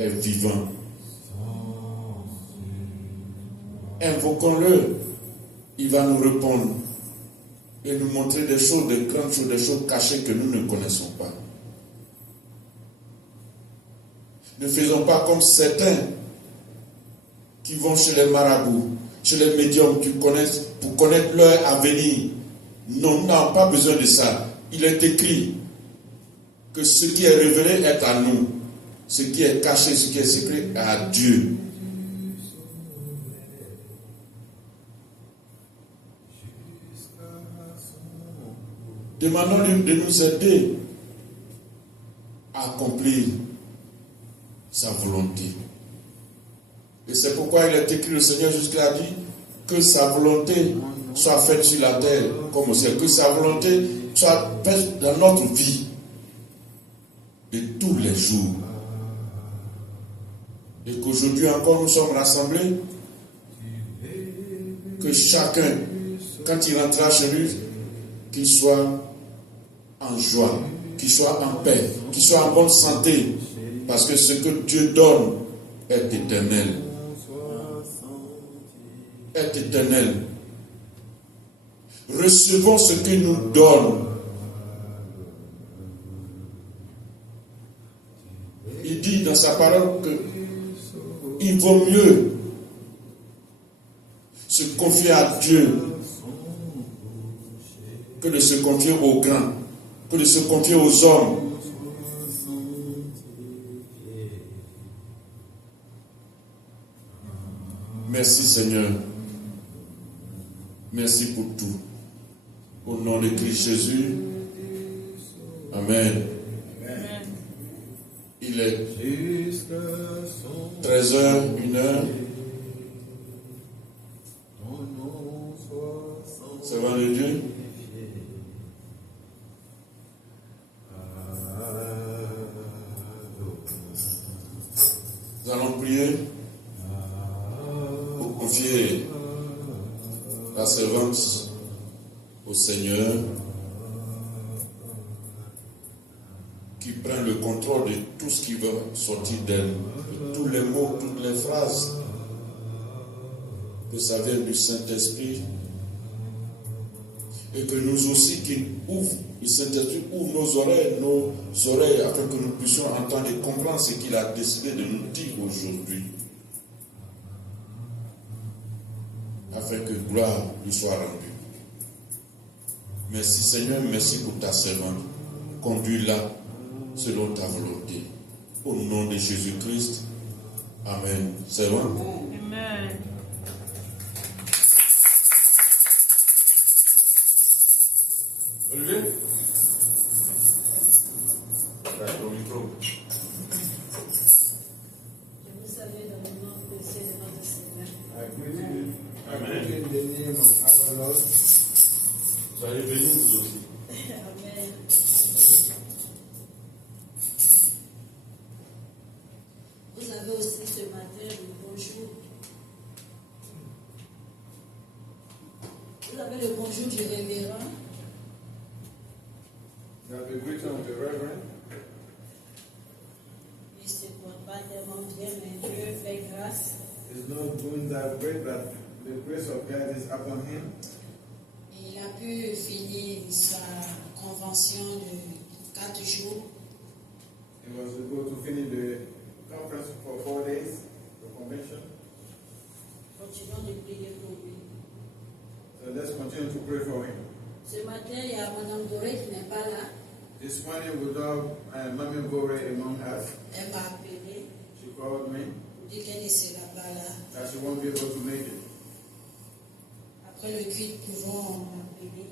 est vivant. Invoquons-le, il va nous répondre et nous montrer des choses, des grandes choses, des choses cachées que nous ne connaissons pas. Ne faisons pas comme certains qui vont chez les marabouts, chez les médiums qui connaissent, pour connaître leur avenir. Non, nous n'avons pas besoin de ça. Il est écrit que ce qui est révélé est à nous. Ce qui est caché, ce qui est secret est à Dieu. Demandons-lui de nous aider à accomplir sa volonté. Et c'est pourquoi il est écrit, le Seigneur Jésus a dit que sa volonté soit faite sur la terre comme au ciel, que sa volonté soit faite dans notre vie de tous les jours. Et qu'aujourd'hui encore nous sommes rassemblés, que chacun, quand il rentrera chez lui, qu'il soit en joie, qu'il soit en paix, qu'il soit en bonne santé, parce que ce que Dieu donne est éternel. Est éternel. Recevons ce qu'il nous donne. Il dit dans sa parole que il vaut mieux se confier à Dieu que de se confier aux grands, que de se confier aux hommes. Merci Seigneur. Merci pour tout. Au nom de Christ Jésus. Amen. Amen. Il est 13h, 1h. Servant de Dieu. Nous allons prier pour confier la servante au Seigneur qui prend le contrôle de tout ce qui va sortir d'elle, de tous les mots, toutes les phrases, que ça vienne du Saint-Esprit, et que nous aussi qu'il ouvre, le Saint-Esprit ouvre nos oreilles afin que nous puissions entendre et comprendre ce qu'il a décidé de nous dire aujourd'hui, afin que gloire lui soit rendue. Merci Seigneur, merci pour ta servante. Conduis-la selon ta volonté. Au nom de Jésus-Christ. Amen. Servante. Amen. Olivier. Au micro. Je vous salue dans le nom précieux de notre Seigneur. Amen. In the name of our Lord. Soyez bénis vous aussi. Amen. Vous avez aussi ce matin le bonjour. Vous avez le bonjour du révérend. You have the greeting of the Reverend. Il ne se porte pas tellement bien, mais Dieu fait grâce. He's not doing that great, but the grace of God is upon him. Et il a pu finir sa convention de 4 jours. He was able to finish the conference for 4 days, the convention. Continuons de prier pour lui. So let's continue to pray for him. Ce matin, il y a Mme Doré qui n'est pas là. This morning we don't have Mami Gore among us. Elle m'a appelé She called me pour dire qu'elle ne sera pas là. that she won't be able to make it. Après le culte, nous pouvons m'appeler.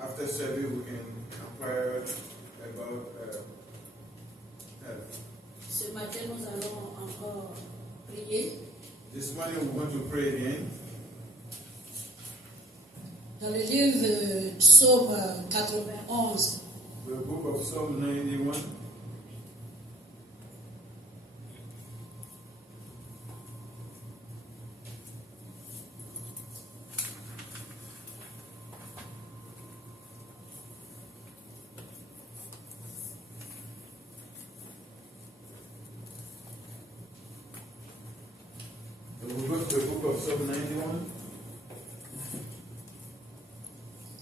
After service, we can inquire about health. Ce matin, nous allons encore prier. This morning we want to pray again. Dans le livre Psaume 91, The book of Psalm 91. We go to the book of Psalm 91.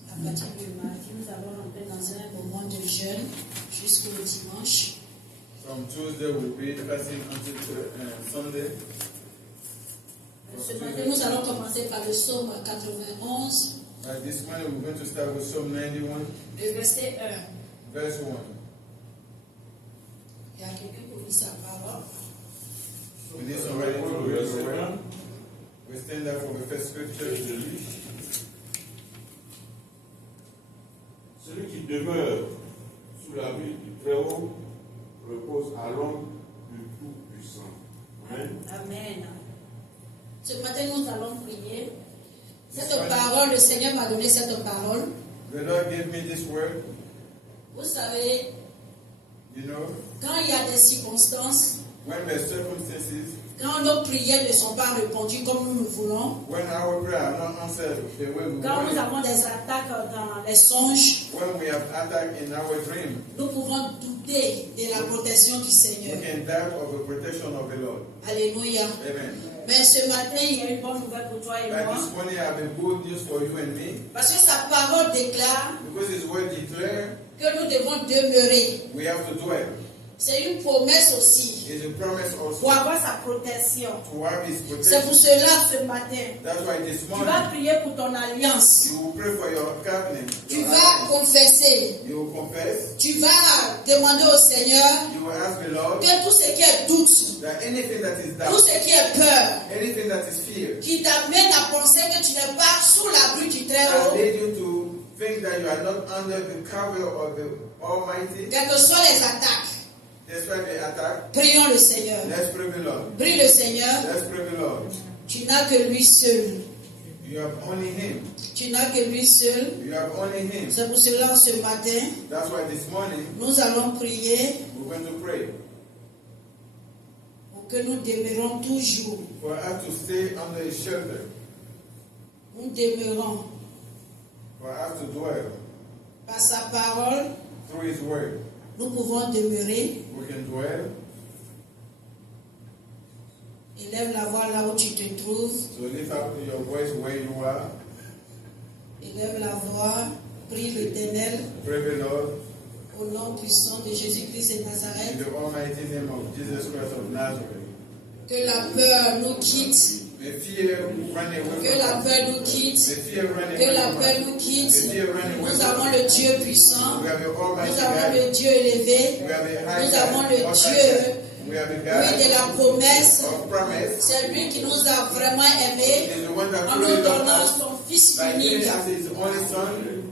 À partir de mardi, nous allons entrer dans un moment de jeûne jusqu'au dimanche. From Tuesday we'll be fasting until Sunday. Ce matin, nous allons commencer par le psaume 91, This morning we're going to start with Psalm 91, le verset 1. verse 1. Il y a quelqu'un pour lire sa parole. We need somebody to read the word. We stand up for the first scripture. Celui qui demeure sous l'abri du Très-Haut repose à l'ombre du Tout-Puissant. Amen. Amen. Ce matin, nous allons prier. Cette parole, le Seigneur m'a donné cette parole. The Lord gave me this word. Vous savez, You know, quand il y a des circonstances, when the circumstances, quand nos prières ne sont pas répondues comme nous le voulons, when our prayer are not answered the way we quand nous want, avons des attaques dans les songes, when we have attack in our dream, nous pouvons douter de la protection du we Seigneur. can doubt of the protection of the Lord. Alléluia. Amen. Mais ce matin, il y a une bonne nouvelle pour toi et But moi. this morning I have a good news for you and me, Parce que sa parole déclare because His word declare que nous devons demeurer. we have to dwell. C'est une promesse aussi It's a promise pour also avoir sa protection. to have His C'est pour protection. cela ce matin, That's why this tu vas morning prier pour ton alliance. you will pray for your covenant. Tu your vas alliance. confesser. You will confess. Tu vas demander au Seigneur You will ask the Lord que tout ce qui est doute, that anything that is tout doubt, ce qui est peur, anything that is fear, qui t'amène à penser que tu n'es pas sous l'abri du that Très-Haut, lead you to think that you are not under the cover of the Almighty, quelles que soient les attaques, despite the attack. prions le Seigneur. Let's pray the Lord. Prie le Seigneur. Let's pray the Lord. Tu n'as que lui seul. You have only Him. Tu n'as que lui seul. You have only Him. C'est pour cela ce matin, That's why this morning nous allons prier we're going to pray pour que nous demeurons toujours. for us to stay under His shelter, Nous demeurons for us to dwell par sa parole. through His word. Nous pouvons demeurer. We can dwell. Élève la voix là où tu te trouves. So lift up your voice where you are. Élève la voix. Prie l'Éternel Pray the Lord au nom puissant de Jésus-Christ de in Nazareth. the almighty name of Jesus Christ of Nazareth. Que la peur nous quitte. The fear run away Que la from us. peur nous quitte. The fear run Que away la from peur us. nous quitte. The fear run away Nous from avons us. le Dieu puissant. We have the almighty Nous avons God. le Dieu élevé. We have the high Nous avons God. le Most Dieu, high God. We have the oui, de God la promesse. of promise. C'est lui qui nous a vraiment aimés He is the one that en truly nous loved donnant us son Fils by giving unique. us His only Son.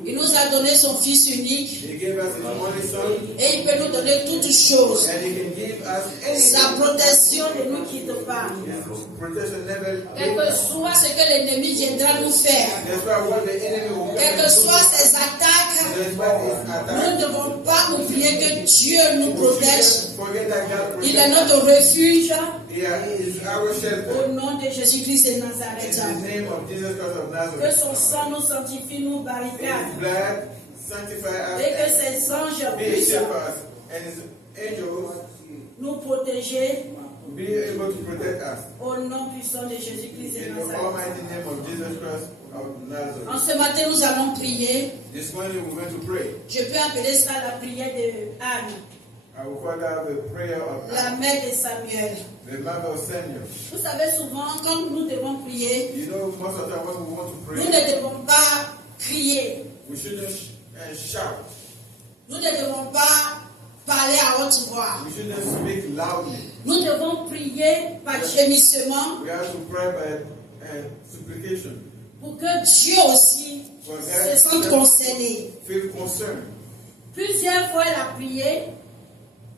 Il nous a donné son Fils unique He gave us His only Son, et il peut nous donner toutes choses. and He can give us Sa anything. protection ne nous quitte pas. His protection never Quel que soit ce que l'ennemi viendra nous faire, That's why what the enemy will come quelles que and soient do, ses attaques, despite his nous attack, ne devons pas oublier que Dieu nous we protège. shouldn't forget that God Il est protects us. notre refuge He is our au shelter. nom de Jésus-Christ de In Nazareth. the name of Jesus Christ of Que Nazareth. son sang nous sanctifie, nous His barricade. blood sanctify Et que us, ses anges be a puissent shepherd, and His angels nous protéger be able to protect us. au nom puissant de Jésus-Christ de In the Nazareth. almighty name of Jesus Christ of En Nazareth. ce matin, nous allons prier. This morning we're going to pray. Je peux appeler ça la prière de Anne, I will call out the prayer of la Anne, mère de Samuel. the mother of Samuel. Vous savez, souvent, quand nous devons prier, You know, most of the time when we want to nous pray, ne devons pas crier. we shouldn't shout. Nous ne devons pas parler à haute voix. We shouldn't speak loudly. Nous devons prier par gémissement We have to pray by supplication. pour que Dieu aussi se sente concerné. Feel concerned. Plusieurs fois, elle a prié.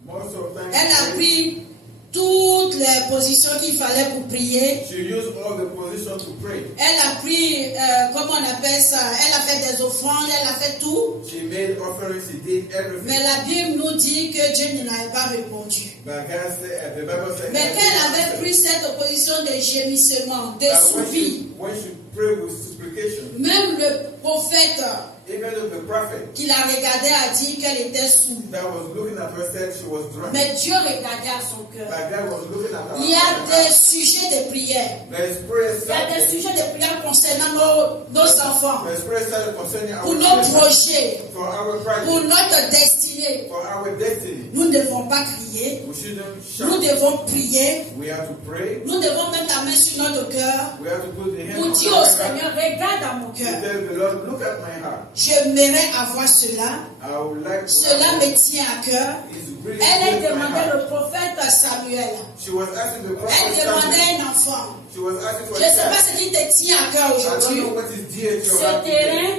Most of the time, Elle a pris toutes les positions qu'il fallait pour prier. she used all the positions to pray. Elle a pris, comment on appelle ça? Elle a fait des offrandes, elle a fait tout. She made offerings, she did everything. Mais la Bible nous dit que Dieu n'avait pas répondu. But God said, the Bible said, Mais quand elle avait pris cette position de gémissement, de that soupi, when she prayed with supplication, même le prophète Even if the prophet qui la regardait a dit qu'elle était sourde. that was looking at her said she was drunk. Mais Dieu regardait à son cœur. But God was looking at her. Il y a des sujets de prière. There's prayer Il y a des sujets de prière concernant nos enfants, There's prayer started concerning pour our nos children, projets, for our pour project, notre destinée. for our destiny. Nous ne devons pas crier, We shouldn't nous shout. devons prier, We have to pray. nous devons mettre la main sur notre cœur We have to put the hands pour on dire our au heart. Seigneur, regarde à mon To cœur. tell the Lord, look at my heart. J'aimerais avoir cela, I would like to cela have me tient à cœur. It's really Elle good a in my demandé heart. le prophète Samuel. She was asking the Elle prophet demandait Samuel. un enfant. She was asking for Je ne sais a pas child. ce qui te tient à cœur I don't aujourd'hui. know what is dear to your Ce heart. terrain,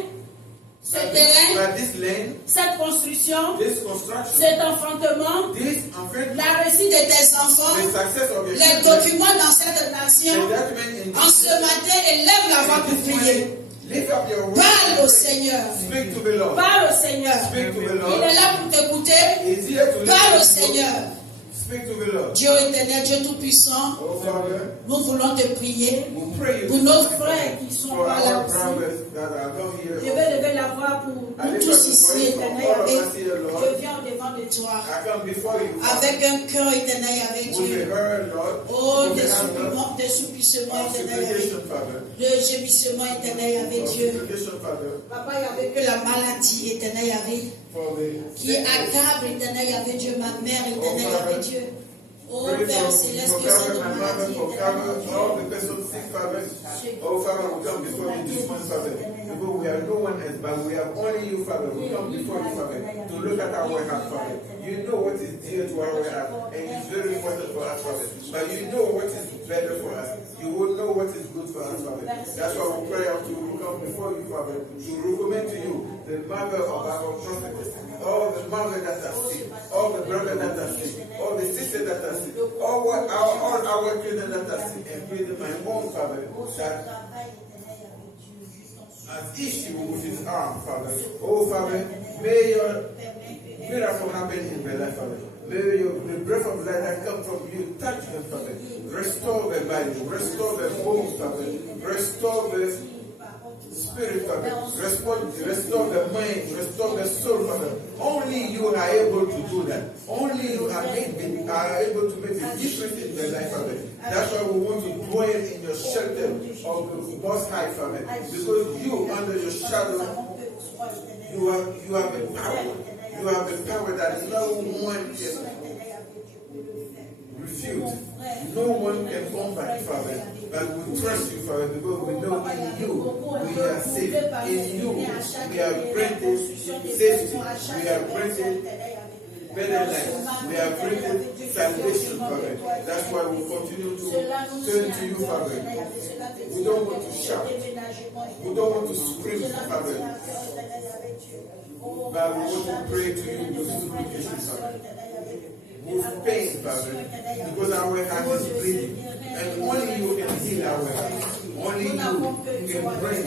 ce terrain, But this lane, cette construction, this construction, cet enfantement, this unfaithful, la réussite de tes the enfants, success of your les children, documents dans cette the nation. document in En ce matin, élève la voix pour prier. lift up your voice. Parle au Seigneur. Speak to the Lord. Parle au Seigneur. Speak to the Il Lord. est là pour t'écouter. He's here to Parle au listen to you. Seigneur. Speak to the Lord. Dieu éternel, Dieu tout-puissant, Oh Father, nous voulons te prier we pray you pour nos frères qui sont for pas là our aussi. brothers that are not here. Je vais lever la voix pour nous tous ici, éternel, je viens au-devant de toi, I come before you avec un cœur éternel, avec with Dieu. the heart, Lord. Oh, with des the hand, supplications, Lord. des supplications Of éternel, avec supplication, Father. le gémissement éternel, avec Of Dieu. supplication, Father. Papa, il y avait que la maladie éternelle, avec For the qui accable éternel, avec Dieu, ma mère éternelle, avec Dieu. Oh pray Père for céleste, que cette cover my mother, maladie for éternelle, cover all the persons sick, Father. Oh Father, we come before you this morning, Father. Because we have no one else, but we have only you, Father. We come before you, Father, to look at our heart, Father. You know what is dear to our heart, and it's very important for us, Father. But you know what is better for us. You will know what is good for us, Father. That's why we pray out to come before you, Father, to recommend to you the mother of our prophetess, all the mother that are sick, all the brother that are sick, all the sister that are sick, all our children that are sick, and pray them my own, Father, that as each with his arm, Father. Oh, Father, may your miracle happen in their life, Father. May the breath of life that comes from you touch them, Father. Restore their body, restore their bones, Father. Restore their spirit, Father. Restore the mind, restore the soul, Father. Only you are able to do that. Only you are able to make a difference in their life, Father. That's why we want to dwell in your shelter of the Most High, Father. Because you, under your shadow, you have the power. You have the power that no one can refute. No one can combat, Father. But we trust you, Father, because we know in you we are safe. In you we are granted safety. We are granted better life. We are granted salvation, Father. That's why we continue to turn to you, Father. We don't want to shout. We don't want to scream, Father. But we want to pray to you with supplication, Father. With pain, Father, because our heart is bleeding. And only you can heal our heart. Only you can bring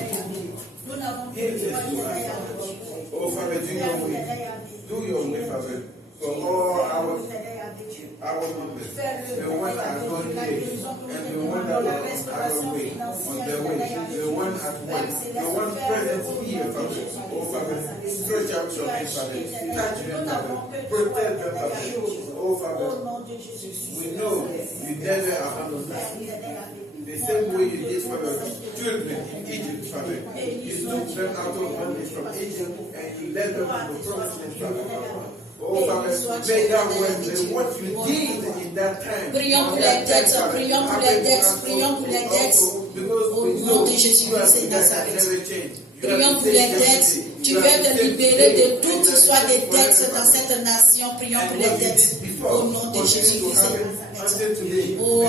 healness to us. Oh, Father, do your way. Do your way, Father, for all our members. The one that are going late, and the one that are on our way, on their way, the one at work, the one present here, Father. Oh, Father, stretch out your hand, Father. Touch them, Father. Protect them, Father. Oh, Father, we know you never abandon us. The same way you did for the children in Egypt, Father. You took them out of bondage from Egypt and you led them to the promised land, Father. Oh, Father, may that when what you did in that time. Prions pour les dettes, prions pour les dettes, prions pour les dettes. Au nom de Jésus-Christ de Nazareth. Prions pour les dettes. Tu veux te libérer de toutes soit des dettes dans cette nation. Prions pour les dettes. Au nom de Jésus-Christ de Nazareth. Oh,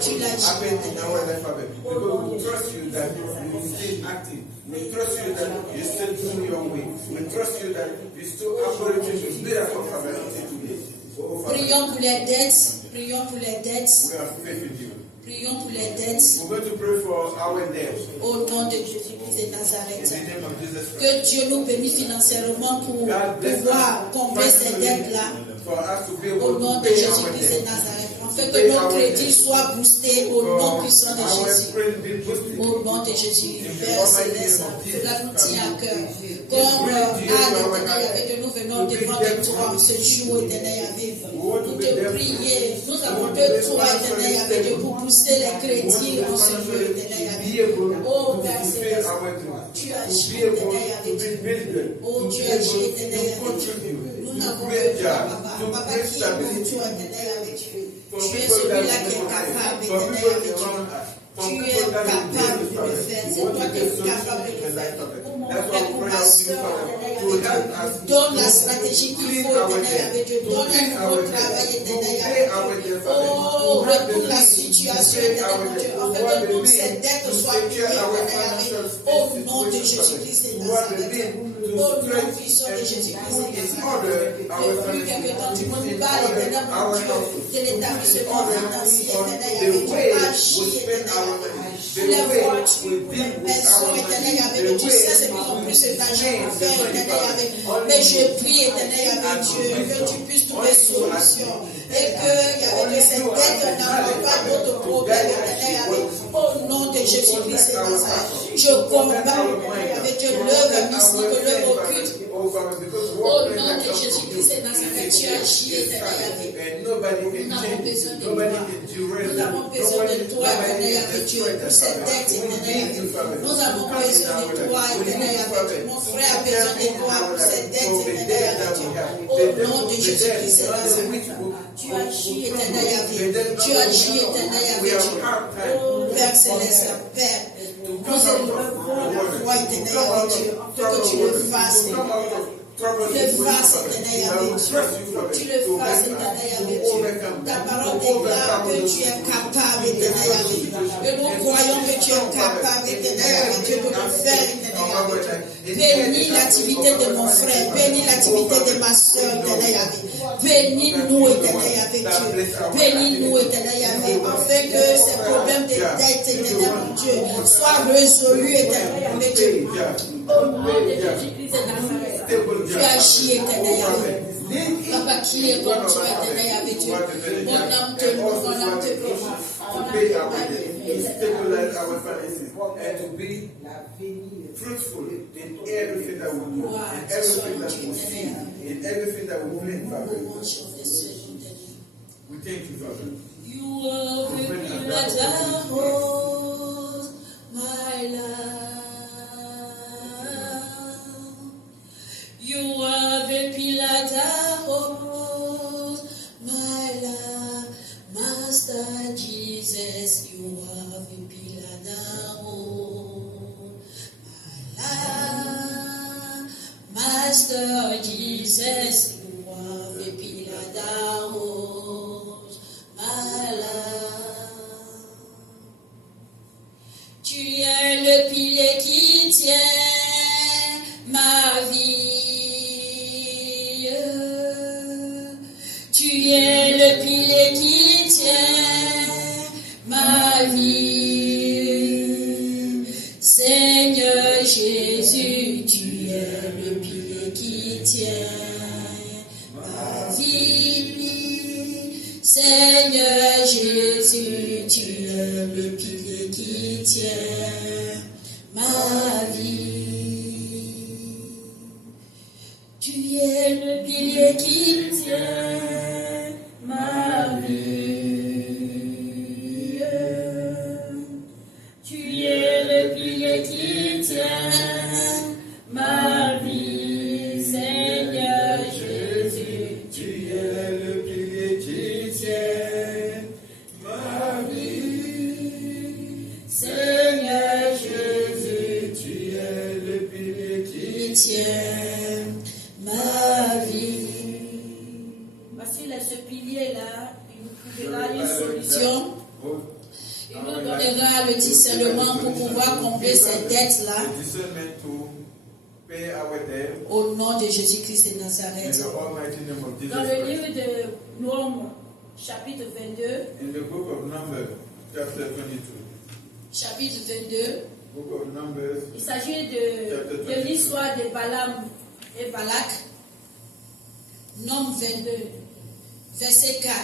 tu l'as dit. Because we trust you that you stay active. We trust you that you still do your way. We trust you that you still operate in the miracle of today. Prions pour les dettes. Prions pour les dettes. We have faith in you. Prions pour les dettes. We're going to pray for our debts. Au nom de Jésus-Christ de In Nazareth. the name of Jesus Christ. Que Dieu nous bénisse financièrement pour pouvoir combler ces dettes-là. For us to be Au able nom to de pay our Jésus-Christ de debts. Nazareth. afin que nos crédits soient boostés au nom puissant de Jésus. Au nom de Jésus, Père Céleste, cela nous tient à cœur. Comme Éternel, que nous venons devant toi ce jour, Éternel, pour te prier. Nous avons de toi, Éternel, pour booster les crédits en ce jour, Éternel. Oh Père Céleste, tu agis, Éternel. Oh, tu agis, Éternel. Nous n'avons que toi, Papa. Papa qui est pour toi, Éternel, avec Dieu. Tu es celui-là qui est capable, Éternel, avec Dieu. Tu es capable de le faire. C'est toi qui es capable de le faire. Pour mon frère, pour ma soeur, donne la stratégie qu'il faut, Éternel, avec Dieu. Donne un nouveau travail, Éternel, avec Dieu. Oh, retourne la situation, Éternel, Dieu. Afin que toutes ces dettes soient payées, Éternel, avec Dieu. Au nom de Jésus-Christ de Nazareth. Au nom puissant de Jésus-Christ de Nazareth. Depuis quelque temps, tu me parles, Éternel, mon Dieu, de l'établissement financier, Éternel, avec Dieu. Agis, Éternel. Les voitures pour les personnes, Éternel, avec Dieu. Tu sais ce qu'ils ont pu se cacher pour faire, Éternel, avec. Mais je prie, Éternel, avec Dieu, que tu puisses trouver solution. Et que, avec cette dette, n'aura pas d'autres problèmes, Éternel, avec. Au nom de Jésus-Christ de Nazareth. Je combats, avec Dieu, l'œuvre mystique, l'œuvre occulte. Au nom de Jésus-Christ de Nazareth, tu agis, Éternel, avec. Nous avons besoin de toi. Nous avons besoin de toi, Éternel, avec Dieu. Pour cette dette, Éternel, avec. Nous avons besoin de toi, Éternel, avec Dieu. Mon frère a besoin de toi pour cette dette, Éternel, avec Dieu. Au nom de Jésus-Christ de Nazareth. Tu agis, Éternel, avec. Tu agis, Éternel, avec Dieu. Oh, Père Céleste, Père. Nous élevons la foi, Éternel, avec Dieu. Que tu le fasses, Éternel. Tu le fasses, Éternel, avec Dieu. Tu le fasses, Éternel, avec Dieu. Ta parole déclare que tu es capable, Éternel, avec Dieu. Et nous croyons que tu es capable, Éternel, avec Dieu, de le faire, Éternel, avec Dieu. Bénis l'activité de mon frère, bénis l'activité de ma soeur, Éternel, avec Dieu. Bénis-nous, Éternel, avec Dieu. Bénis-nous, Éternel, avec Dieu. Afin que ces problèmes de dette, Éternel, mon Dieu, soient résolus, Éternel, avec Dieu. Au nom de Jésus-Christ de Nazareth. Tu agis, Éternel, avec Dieu. Papa, qui est comme toi, Éternel, avec Dieu. Mon âme te loue, mon âme te loue. Fruitful in everything that we do, in everything that we bring, Father. We thank you, Father. You are the pillar holds my life. You are the pillar that holds my life, Master Jesus. You are the pillar that holds my life, Master Jesus. You are the pillar that holds my life. Tu es le pilier qui tient ma vie. Tu es le pilier qui tient ma vie. Seigneur Jésus, tu es le pilier qui tient ma vie. Seigneur Jésus, tu es le pilier qui tient ma vie. Tu es le pilier qui tient ma vie. Tu es le pilier qui tient ma vie. Seigneur Jésus, Tu es le pilier qui tient ma vie. Seigneur Jésus, Tu es le pilier qui tient ma vie. Voici ce pilier-là, il nous trouvera une solution. Il nous donnera le discernement pour pouvoir combler cette dette-là. Au nom de Jésus-Christ de Nazareth. Dans le livre de Nombres, chapitre 22. In the book of Numbers, chapter 22. Chapitre 22. Book of Numbers. Il s'agit de l'histoire de Balaam et Balak. Nombre 22, verset 4.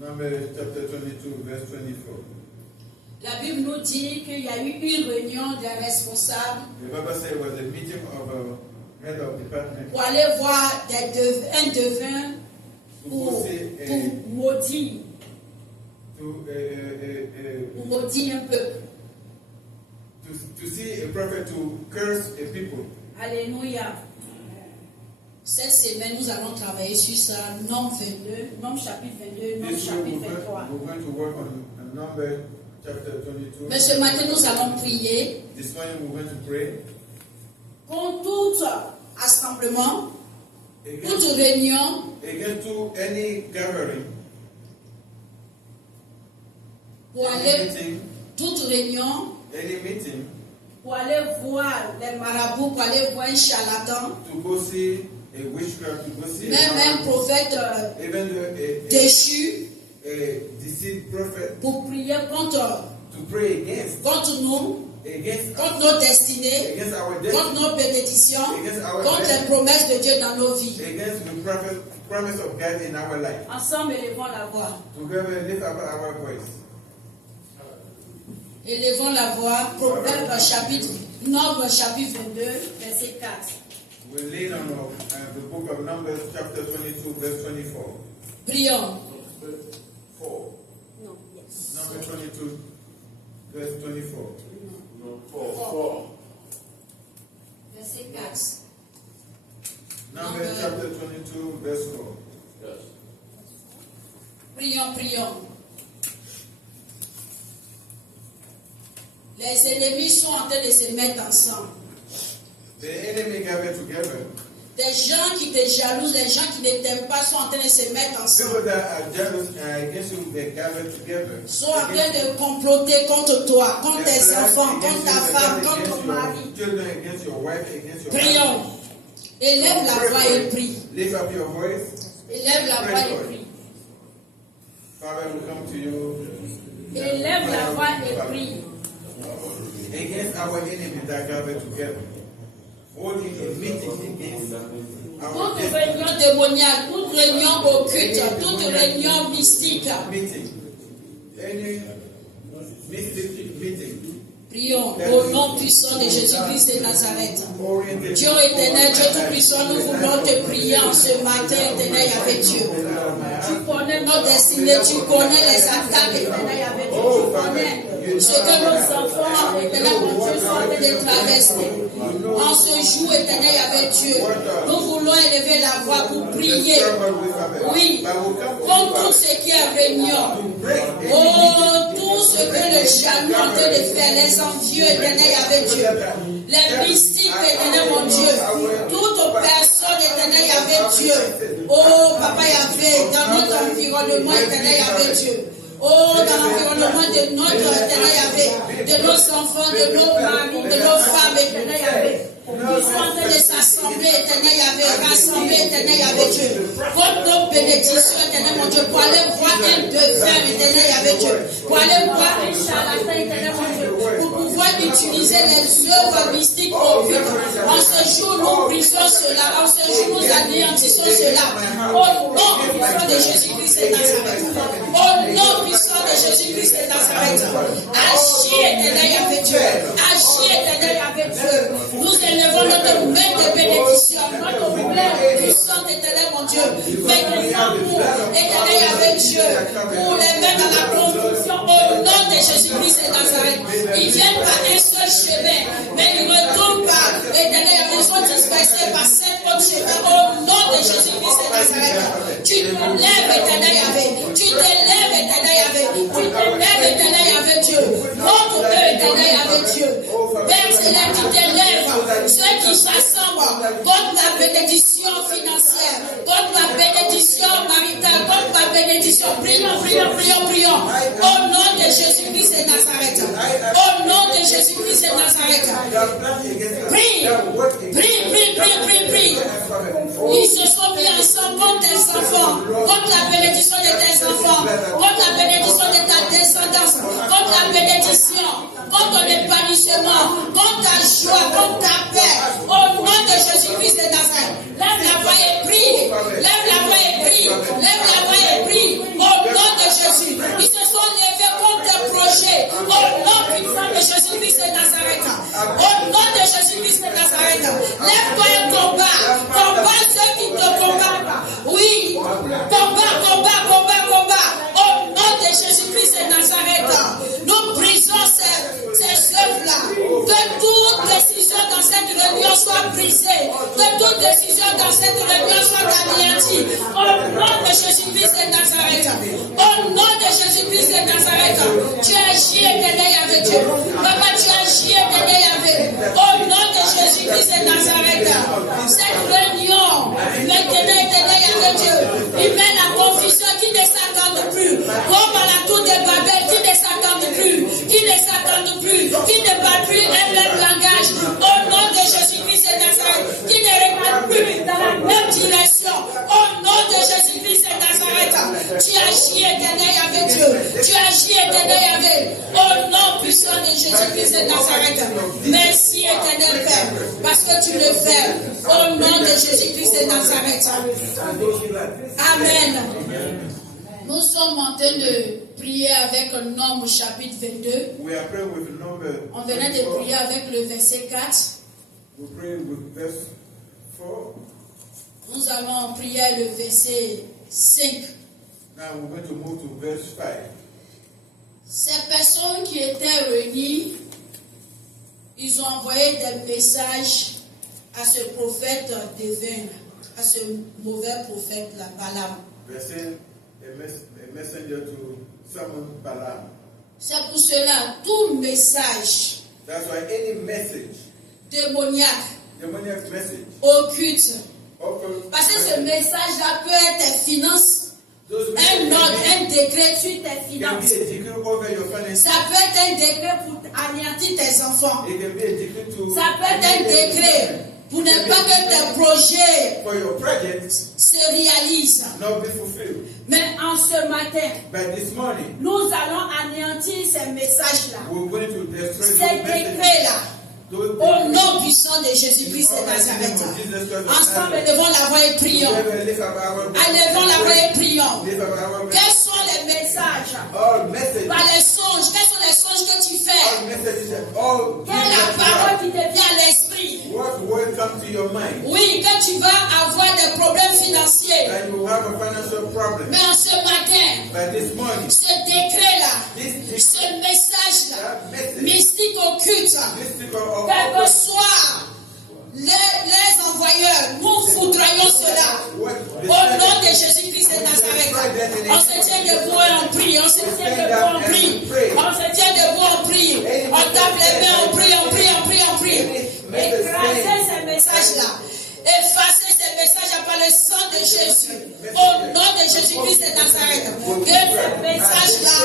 Numbers chapter 22, verse 24. La Bible nous dit qu'il y a eu une réunion des responsables The Bible said it was a meeting of a head of department pour aller voir un devin to pour go see maudire un peuple. to see a prophet to curse a people. Alléluia. Cette semaine, nous allons travailler sur ça. Nombre 22, Nombre chapitre 22, Nombre This week chapitre 23. we're going to work on Numbers chapter 22. Mais ce matin, nous allons prier This morning we're going to pray contre tout assemblement, toute against, réunion against any gathering, pour any aller, meeting, toute réunion any meeting pour aller voir les marabouts, pour aller voir un charlatan, to go see a witchcraft, to go see même un prophète even though déchu, a deceived prophet, pour prier contre to pray nous, against contre nos destinées, against our contre destiny, nos bénédictions, against our contre les blessing, promesses de Dieu dans nos vies. against the promise of God in our life. Ensemble, élevons la voix. Together lift up our voice. Élevons la voix. Proverbe chapitre, Nombre chapitre 22, verset 4. We lean on the book of Numbers chapter 22 verse 24. Prions. 4. Numbers 22 verse 24. No, 4. Verset 4. Numbers chapter 22 verse 4. Yes. Prions. Les ennemis sont en train de se mettre ensemble. The enemy gathered together. Des gens qui te jalousent, des gens qui ne t'aiment pas sont en train de se mettre ensemble. People that are jealous against you, they gather together. Sont en train de comploter contre toi, contre tes enfants, contre ta femme, contre ton mari. Children against your wife, against your Prions. Élève la voix et prie. Lift up your voice. Élève la voix et prie. Father, we come to you. Élève la voix et prie. Against our enemies that gather together. Holding a meeting against our Toute réunion démoniaque, toute réunion occulte, toute réunion mystique. meeting. Any mystic meeting. Prions au nom puissant de Jésus-Christ de Nazareth. Oriented. Dieu éternel, Dieu tout-puissant, nous voulons te prier en ce matin, éternel, avec Dieu. Tu connais nos destinées, tu connais les attaques, éternel, avec Dieu. Tu connais ce que nos enfants, éternel, mon Dieu, sont en train de traverser. En ce jour, éternel, avec Dieu, nous voulons élever la voix pour prier. Oui, comme tout ce qui est réunion. Oh, tout ce que le jaloux est en train de faire, les envieux, éternel, avec Dieu. Les mystiques, éternel, mon Dieu. Toute personne, éternel, avec Dieu. Oh, Papa Yahvé, dans notre environnement, éternel, avec Dieu. Oh, dans l'environnement de notre éternel Yahvé, de nos enfants, de nos maris, de nos femmes, éternel Yahvé. Ils sont en train de s'assembler, éternel Yahvé, rassembler, éternel Yahvé Dieu. Contre nos bénédictions, éternel mon Dieu, pour aller voir un devin, éternel Yahvé Dieu. Pour aller voir un charlatan, éternel mon Dieu. Pour pouvoir utiliser les œuvres mystiques occultes. En ce jour, nous brisons cela. En ce jour, nous anéantissons cela. Au nom puissant de Jésus-Christ de Nazareth. Au nom puissant de Jésus-Christ de Nazareth. Agis, éternel Yahvé Dieu. Agis, éternel Yahvé Dieu. Nous élevons notre main de bénédiction, notre main puissante, éternel mon Dieu. Maintenant, pour éternel Yahvé Dieu, pour les mettre dans la confusion au nom de Jésus-Christ de Nazareth. Ils viennent par un seul chemin, mais ils ne retournent pas. Éternel Yahvé, ils sont dispersés par 5 autres chemins au nom de Jésus-Christ de Nazareth. Tu te lèves, éternel Yahvé. Tu te lèves, éternel Yahvé. Tu te lèves, éternel Yahvé Dieu. Montre eux, éternel Yahvé Dieu. Père Céleste, tu te lèves. Ceux qui s'assemblent contre la bénédiction financière, contre la bénédiction maritale, contre la bénédiction. Prions. Au nom de Jésus-Christ de Nazareth. Au nom de Jésus-Christ de Nazareth. Prie. Ils se sont mis ensemble contre tes enfants, contre la bénédiction de tes enfants, contre la bénédiction de ta descendance, contre la bénédiction, contre ton épanouissement, contre ta joie, contre ta paix. Au nom de Jésus-Christ de Nazareth. Lève la voix et prie. Lève la voix et prie. Lève la voix et prie. Au nom de Au nom de Jésus-Christ de Nazareth, nous brisons ces œuvres-là. Que toute décision dans cette réunion soit brisée. Que toute décision dans cette réunion soit anéantie. Au nom de Jésus-Christ de Nazareth. Au nom de Jésus-Christ de Nazareth. Tu agis éternel avec Dieu. Papa, tu agis éternel avec. Au nom de Jésus-Christ de Nazareth. Cette réunion, maintenant éternel avec Dieu. Il met la confusion qui ne s'attend plus. Comme à la tour de Babel, qui ne s'attend plus. Qui ne s'attend plus. Qui ne parle plus un même langage. Au nom de Jésus-Christ de Nazareth. Qui ne regarde plus dans la même direction. Au nom de Jésus-Christ de Nazareth. Tu agis éternel avec Dieu. Tu agis éternel avec. Au nom puissant de Jésus-Christ de Nazareth. Merci éternel Père. Parce que tu le fais. Au nom de Jésus-Christ de Nazareth. Amen. Nous sommes en train de prier avec Nombre chapitre 22. On venait de prier avec le verset 4. Nous allons prier le verset 5. Now we're going to move to verse 5. Ces personnes qui étaient réunies, ils ont envoyé des messages à ce prophète divin, à ce mauvais prophète-là, Balaam. They sent a messenger to summon Balaam. C'est pour cela, tout message That's why any message, démoniaque, demoniac message, occulte, occult, parce que ce message-là peut être tes finances, un ordre, un décret sur tes can be finances. a decree over your finances. Ça peut être un décret pour anéantir tes enfants. It can be a decree to Ça peut être un décret pour ne pas que tes projets for your projects se réalisent. not be fulfilled. Mais en ce matin, But this morning, nous allons anéantir ces messages-là, we're going to destroy ces those messages. décrets-là, Those au nom puissant de Jésus-Christ de Nazareth. Ensemble, élevons la voix et prions. Élevons la voix et prions. Quels sont les messages all messages, par les songes? Quels sont les songes que tu fais? all messages, all Quelle est la parole qui te vient à l'esprit? what word comes to your mind, Oui, que tu vas avoir des problèmes financiers. and you have a financial problem. Mais en ce matin, But this morning, ce décret-là, this ce message-là, message, mystique occulte, mystical quel que soit les envoyeurs, nous foudroyons cela. Au nom de Jésus-Christ de Nazareth, on se tient debout et on prie, on se tient debout, on prie, on se tient debout, on prie, on tape les mains, on prie, on prie, on prie, on prie. Écrasez ces messages-là. Effacez ces messages par le sang de Jésus. Au nom de Jésus-Christ de Nazareth. Que ces messages-là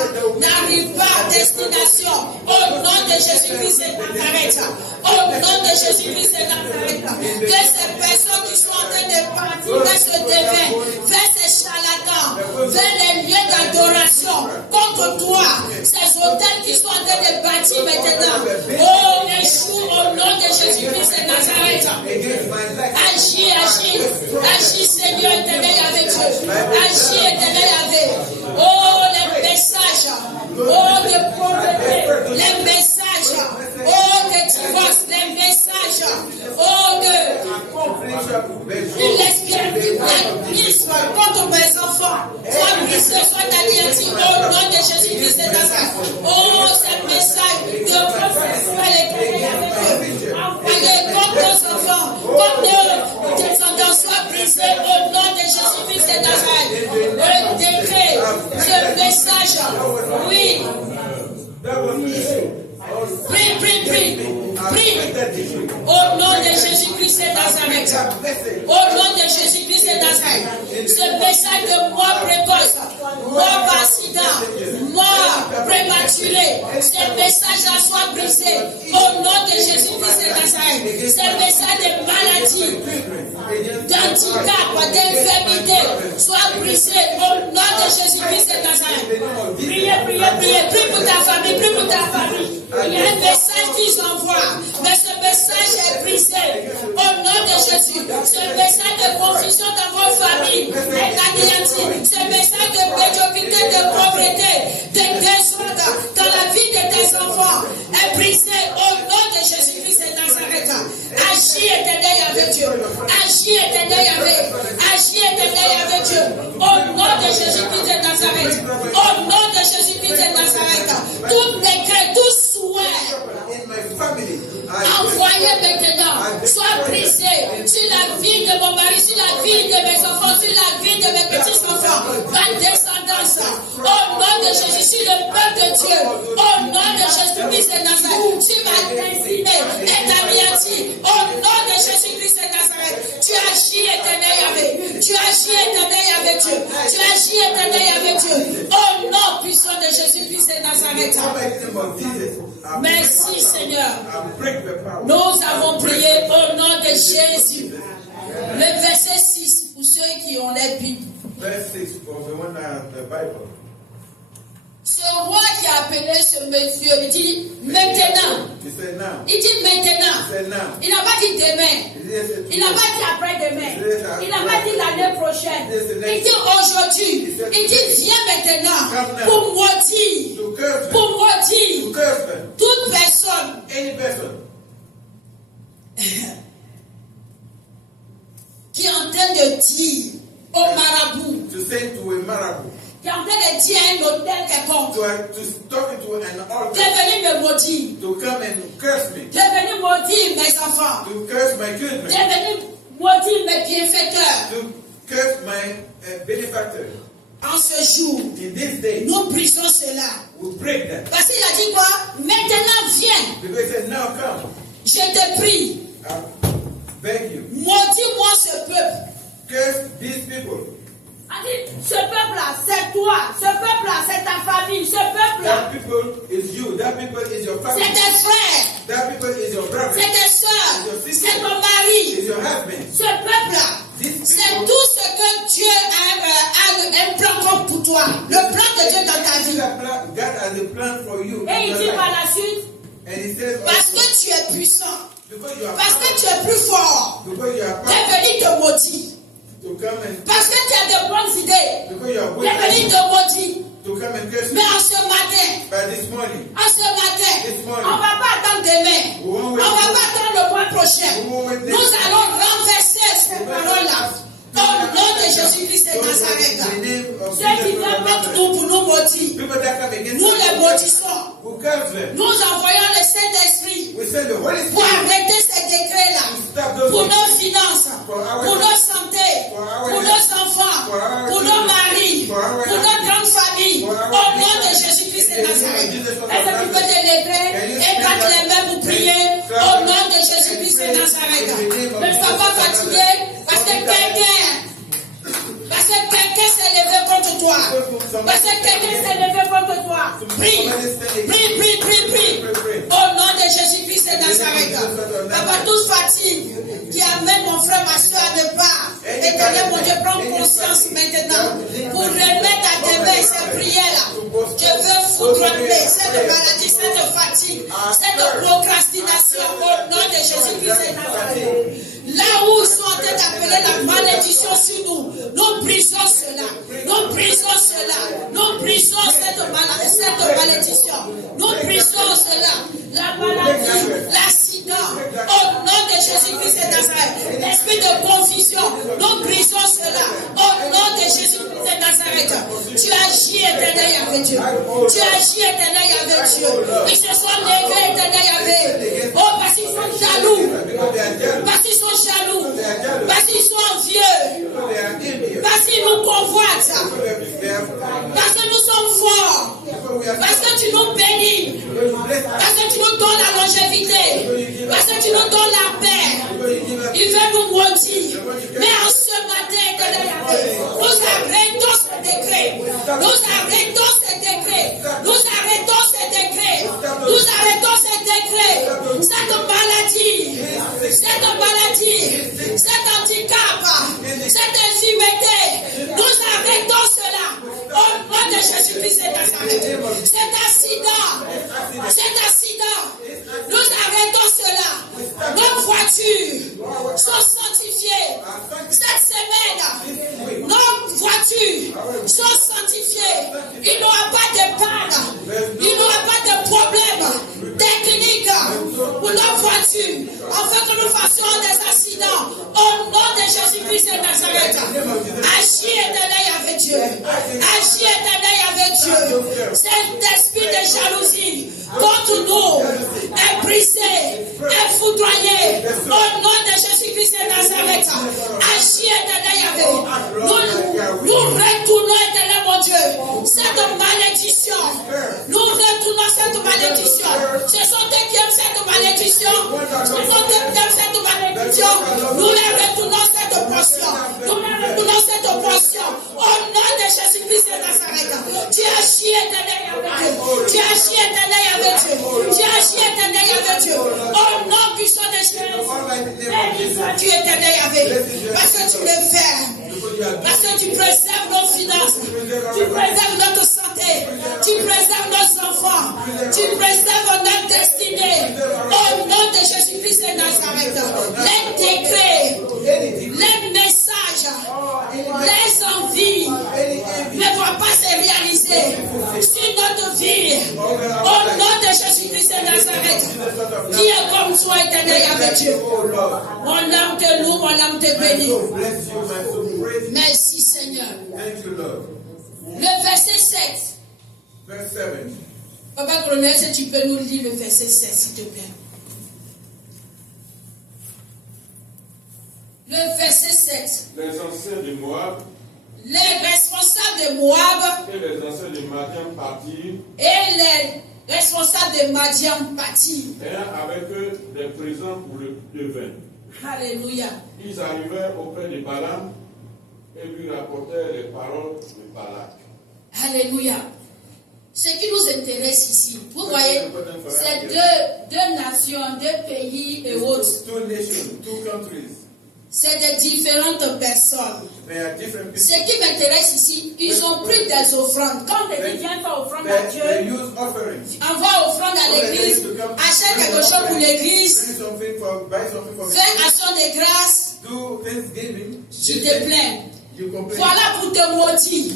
n'arrivent pas à destination. Au nom de Jésus-Christ de Nazareth. Au nom de Jésus-Christ de Nazareth. Que ces personnes qui sont en train de partir vers ce devin, vers ces charlatans, vers les lieux d'adoration contre toi, ces hôtels qui sont en train de bâtir maintenant. Oh, échoue au nom de Jésus-Christ de Nazareth. Agis, agis, agis, Seigneur éternel avec Dieu. Agis éternel avec. Oh, les messages, oh, de pauvreté, les messages, oh, de divorce, les messages, oh, de lesbianisme contre mes enfants. Soit brisé, soit anéanti au nom de Jésus-Christ de Nazareth. Oh, ces messages de homosexuel éternel avec eux. Envoyez contre nos enfants, contre nos descendants, soit brisé au nom de Jésus-Christ de Nazareth. Le décret, ce message, oui. Prie, prie, prie, prie. Au nom de Jésus-Christ de Nazareth. Au nom de Jésus-Christ de Nazareth. Ce message de mort précoce, mort par accident, mort prématurée, ce message-là soit brisé. Au nom de Jésus-Christ de Nazareth. Ce message de maladie, d'handicap, d'infirmité, soit brisé. Au nom de Jésus-Christ de Nazareth. Priez, priez, priez. Prie pour ta famille, prie pour ta famille. Il y a un message qu'ils envoient, mais ce message est brisé. Au nom de Jésus, ce message de confusion dans vos familles est anéanti. Ce message de médiocrité, de pauvreté, de désordre dans la vie de tes enfants est brisé. Au nom de Jésus-Christ de Nazareth. Agis éternel avec Dieu. Agis éternel avec. Agis éternel avec Dieu. Au Jésus-Christ de Nazareth. Au nom de Jésus-Christ de Nazareth. Tout décret, tout souhait envoyé maintenant, soit brisé sur la vie de mon mari, sur la vie de mes enfants, sur la vie de mes petits-enfants, ma descendance. Au nom de Jésus, sur le peuple de Dieu. Au nom de Jésus-Christ de Nazareth. Sur ma destinée est anéantie. Au nom de Jésus-Christ de Nazareth. Tu agis éternel Yahvé. Tu agis éternel Yahvé Dieu. Tu agis éternel Yahvé Dieu. Au nom puissant de Jésus-Christ de Nazareth. Merci Seigneur. Nous avons prié au nom de Jésus. Le verset 6 pour ceux qui ont les Bibles. Ce roi qui a appelé ce monsieur, il dit maintenant. Il dit maintenant. Il n'a pas dit demain. Il n'a pas dit après-demain. Il n'a pas dit l'année prochaine. Il dit aujourd'hui. Il dit viens maintenant pour maudire. Pour maudire toute personne qui est en train de dire au marabout. Qui est en train de dire à un hôtel quelconque. Tu es venu me maudire. Tu es venu maudire mes enfants. Tu es venu maudire mes bienfaiteurs. En ce jour, nous brisons cela. Parce qu'il a dit quoi? Maintenant viens. Je te prie. Maudis-moi ce peuple. Ce peuple-là, c'est toi. Ce peuple-là, c'est ta famille. Ce peuple-là, c'est tes frères. C'est tes soeurs. C'est ton mari. Ce peuple-là, c'est tout ce que Dieu a un plan pour toi. Le plan de Dieu dans ta vie. Et il dit par la suite, parce que tu es puissant. Parce que tu es plus fort. Tu es venu te maudire. Parce que tu as de bonnes idées. Tu es venu te maudire. Mais en ce matin, on ne va pas attendre demain. On ne va pas attendre le mois prochain. Nous allons renverser ces paroles-là. Au nom de Jésus-Christ de Nazareth. Ceux qui viennent contre nous pour nous maudire, nous les maudissons. Nous envoyons le Saint-Esprit pour arrêter ces décrets-là. Pour nos finances, pour nos santé, pour nos enfants, pour nos maris, pour notre grande famille. Au nom de Jésus-Christ de Nazareth. Est-ce que tu peux te lever et battre les mains pour prier au nom de Jésus-Christ de Nazareth? Ne sois pas fatigué parce que quelqu'un s'est levé contre toi. Parce que quelqu'un s'est levé contre toi. Prie. Au nom de Jésus-Christ de Nazareth. Papa, toute fatigue qui amène mon frère, ma soeur à ne pas. Éternel, mon Dieu, prends conscience maintenant. Pour remettre à tes mains ces prières-là. Je veux foudroyer cette maladie, cette fatigue, cette procrastination. Au nom de Jésus-Christ de Nazareth. Là où ils sont en train d'appeler la malédiction sur nous, nous brisons cela. Nous brisons cela. Nous brisons cette malédiction. Nous brisons cela. La maladie, l'accident. Au nom de Jésus-Christ de Nazareth. L'esprit de confusion. Nous brisons cela. Au nom de Jésus-Christ de Nazareth. Tu agis éternel avec Dieu. Tu agis éternel avec Dieu. Ils se sont levés éternel avec. Oh, parce qu'ils sont jaloux. Parce qu'ils sont jaloux. Parce qu'ils sont envieux. Parce qu'ils nous convoitent. Parce que nous sommes forts. Parce que tu nous bénis. Parce que tu nous donnes la longévité. Parce que tu nous donnes la paix. Il veut nous maudire. Mais en ce matin, nous arrêtons ce décret. Nous arrêtons ce décret. Nous arrêtons ce décret. Nous arrêtons ce décret. Cette maladie, cet handicap, cette infirmité, nous arrêtons cela. Au nom de Jésus-Christ de Nazareth. Cet accident, nous arrêtons cela. Nos voitures sont sanctifiées. Cette semaine, nos voitures sont sanctifiées. Il n'y aura pas de panne. Il n'y aura pas de problème technique pour nos voitures. Afin que nous fassions des accidents. Au nom de Jésus-Christ de Nazareth. Agis éternel avec Dieu. Dieu. Cet esprit de jalousie contre nous est brisé, est foudroyé. Au nom de Jésus-Christ de Nazareth, agis éternel Yahvé. Nous retournons éternel mon Dieu. Cette malédiction, nous retournons cette malédiction. Ce sont eux qui aiment cette malédiction. Ce sont eux qui aiment cette malédiction. Nous les retournons cette portion. Nous les retournons cette portion. Au nom de Jésus-Christ de Nazareth, tu agis éternel Yahvé. Tu agis éternel Yahvé Dieu. Tu agis éternel Yahvé Dieu. Au nom puissant de Jésus. Tu es éternel Yahvé. Parce que tu le fais. Parce que tu préserves nos finances. Tu préserves notre santé. Tu préserves nos enfants. Tu préserves notre destinée. Au nom de Jésus-Christ de Nazareth. Les décrets, les messages, les envies ne vont pas se réaliser sur notre vie. Au nom de Jésus-Christ de Nazareth. Qui est comme toi, éternel avec Dieu. Mon âme te loue, mon âme te bénit. Merci Seigneur. Le verset 7. Papa Colonel, si tu peux nous lire le verset 7, s'il te plaît. Le verset 7. Les anciens de Moab, les responsables de Moab et les anciens de Madian partirent, et les responsables de Madian partirent, ayant avec eux des présents pour le vin. Alléluia. Ils arrivèrent auprès de Balaam et lui rapportèrent les paroles de Balak. Alléluia. Ce qui nous intéresse ici, vous voyez, c'est deux nations, deux pays et autres. Two nations, two countries. C'est des différentes personnes. Ce qui m'intéresse ici, ils ont pris des offrandes. Quand les viennent faire offrande à Dieu, envoie offrande à l'église, achète quelque chose pour l'église, fais action de grâce, tu te plains. Voilà pour te maudire.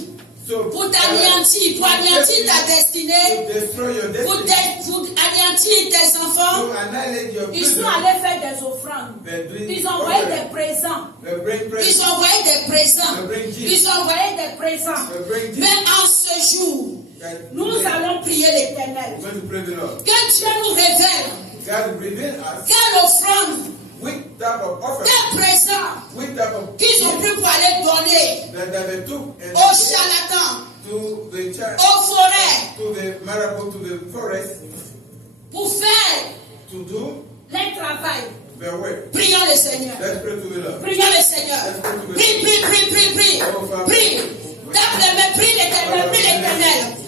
Pour t'anéantir, pour anéantir ta destinée, pour anéantir tes enfants, ils sont allés faire des offrandes. Ils ont envoyé des présents. Ils ont envoyé des présents. Ils ont envoyé des présents. Mais en ce jour, nous allons prier l'Éternel. Que Dieu nous révèle quelle offrande, quel présent qu'ils ont pris pour aller donner aux charlatans, aux forêts, pour faire les travail. Prions le Seigneur. Prions le Seigneur. Prie. Tape les mains, prie l'Éternel,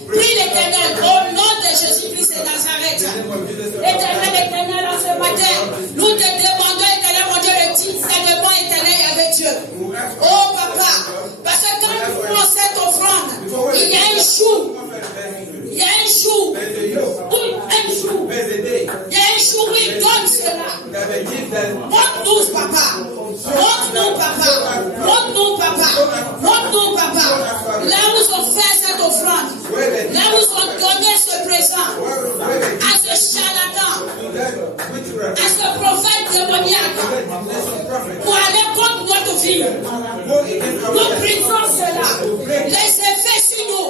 prie l'Éternel. Au nom de Jésus-Christ de Nazareth. Éternel, en ce matin, nous te demandons, éternel, mon Dieu, le discernement éternel avec Dieu. Oh Papa, parce que quand nous faisons cette offrande, il y a un jour. Il y a un jour où il donne cela. Montre-nous, Papa. Montre-nous, Papa. Là où ils ont fait cette offrande, là où ils ont donné ce présent à ce charlatan, à ce prophète démoniaque, pour aller contre notre vie. Nous brisons cela. Les effets sur nous.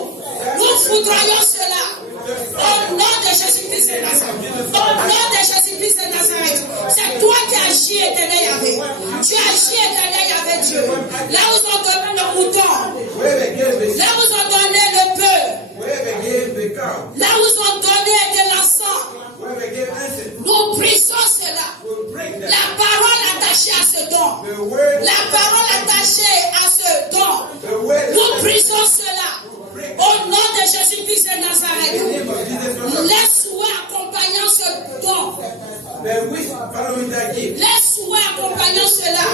Nous foudroyons cela. Au nom de Jésus-Christ de Nazareth. Au nom de Jésus-Christ de Nazareth. C'est toi qui agis, éternel Yahvé. Tu agis, éternel Yahvé Dieu. Là où ils ont donné le mouton. Là où ils ont donné le bœuf. Là où ils ont donné de l'encens. Nous brisons cela. La parole attachée à ce don. La parole attachée à ce don. Nous brisons cela. Au nom de Jésus-Christ de Nazareth. Les souhaits accompagnant ce don. Les souhaits accompagnant cela.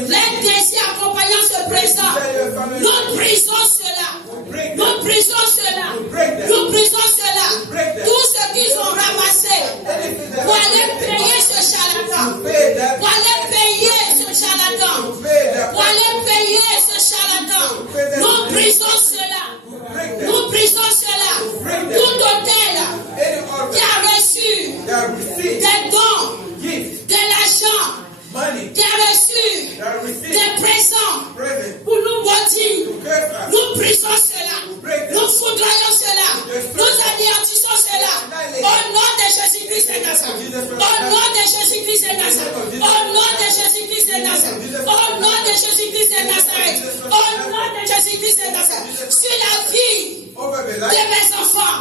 Les désirs accompagnant ce présent. Nous brisons cela. Nous brisons cela. Nous brisons cela. Tout ce qu'ils ont ramassé pour aller payer ce charlatan. Pour aller payer ce charlatan. Pour aller payer ce charlatan. Nous brisons cela. Nous brisons cela. Tout hôtel qui a reçu des dons, de l'argent, qui a reçu des présents pour nous maudire. Nous brisons cela. Nous foudroyons de mes enfants,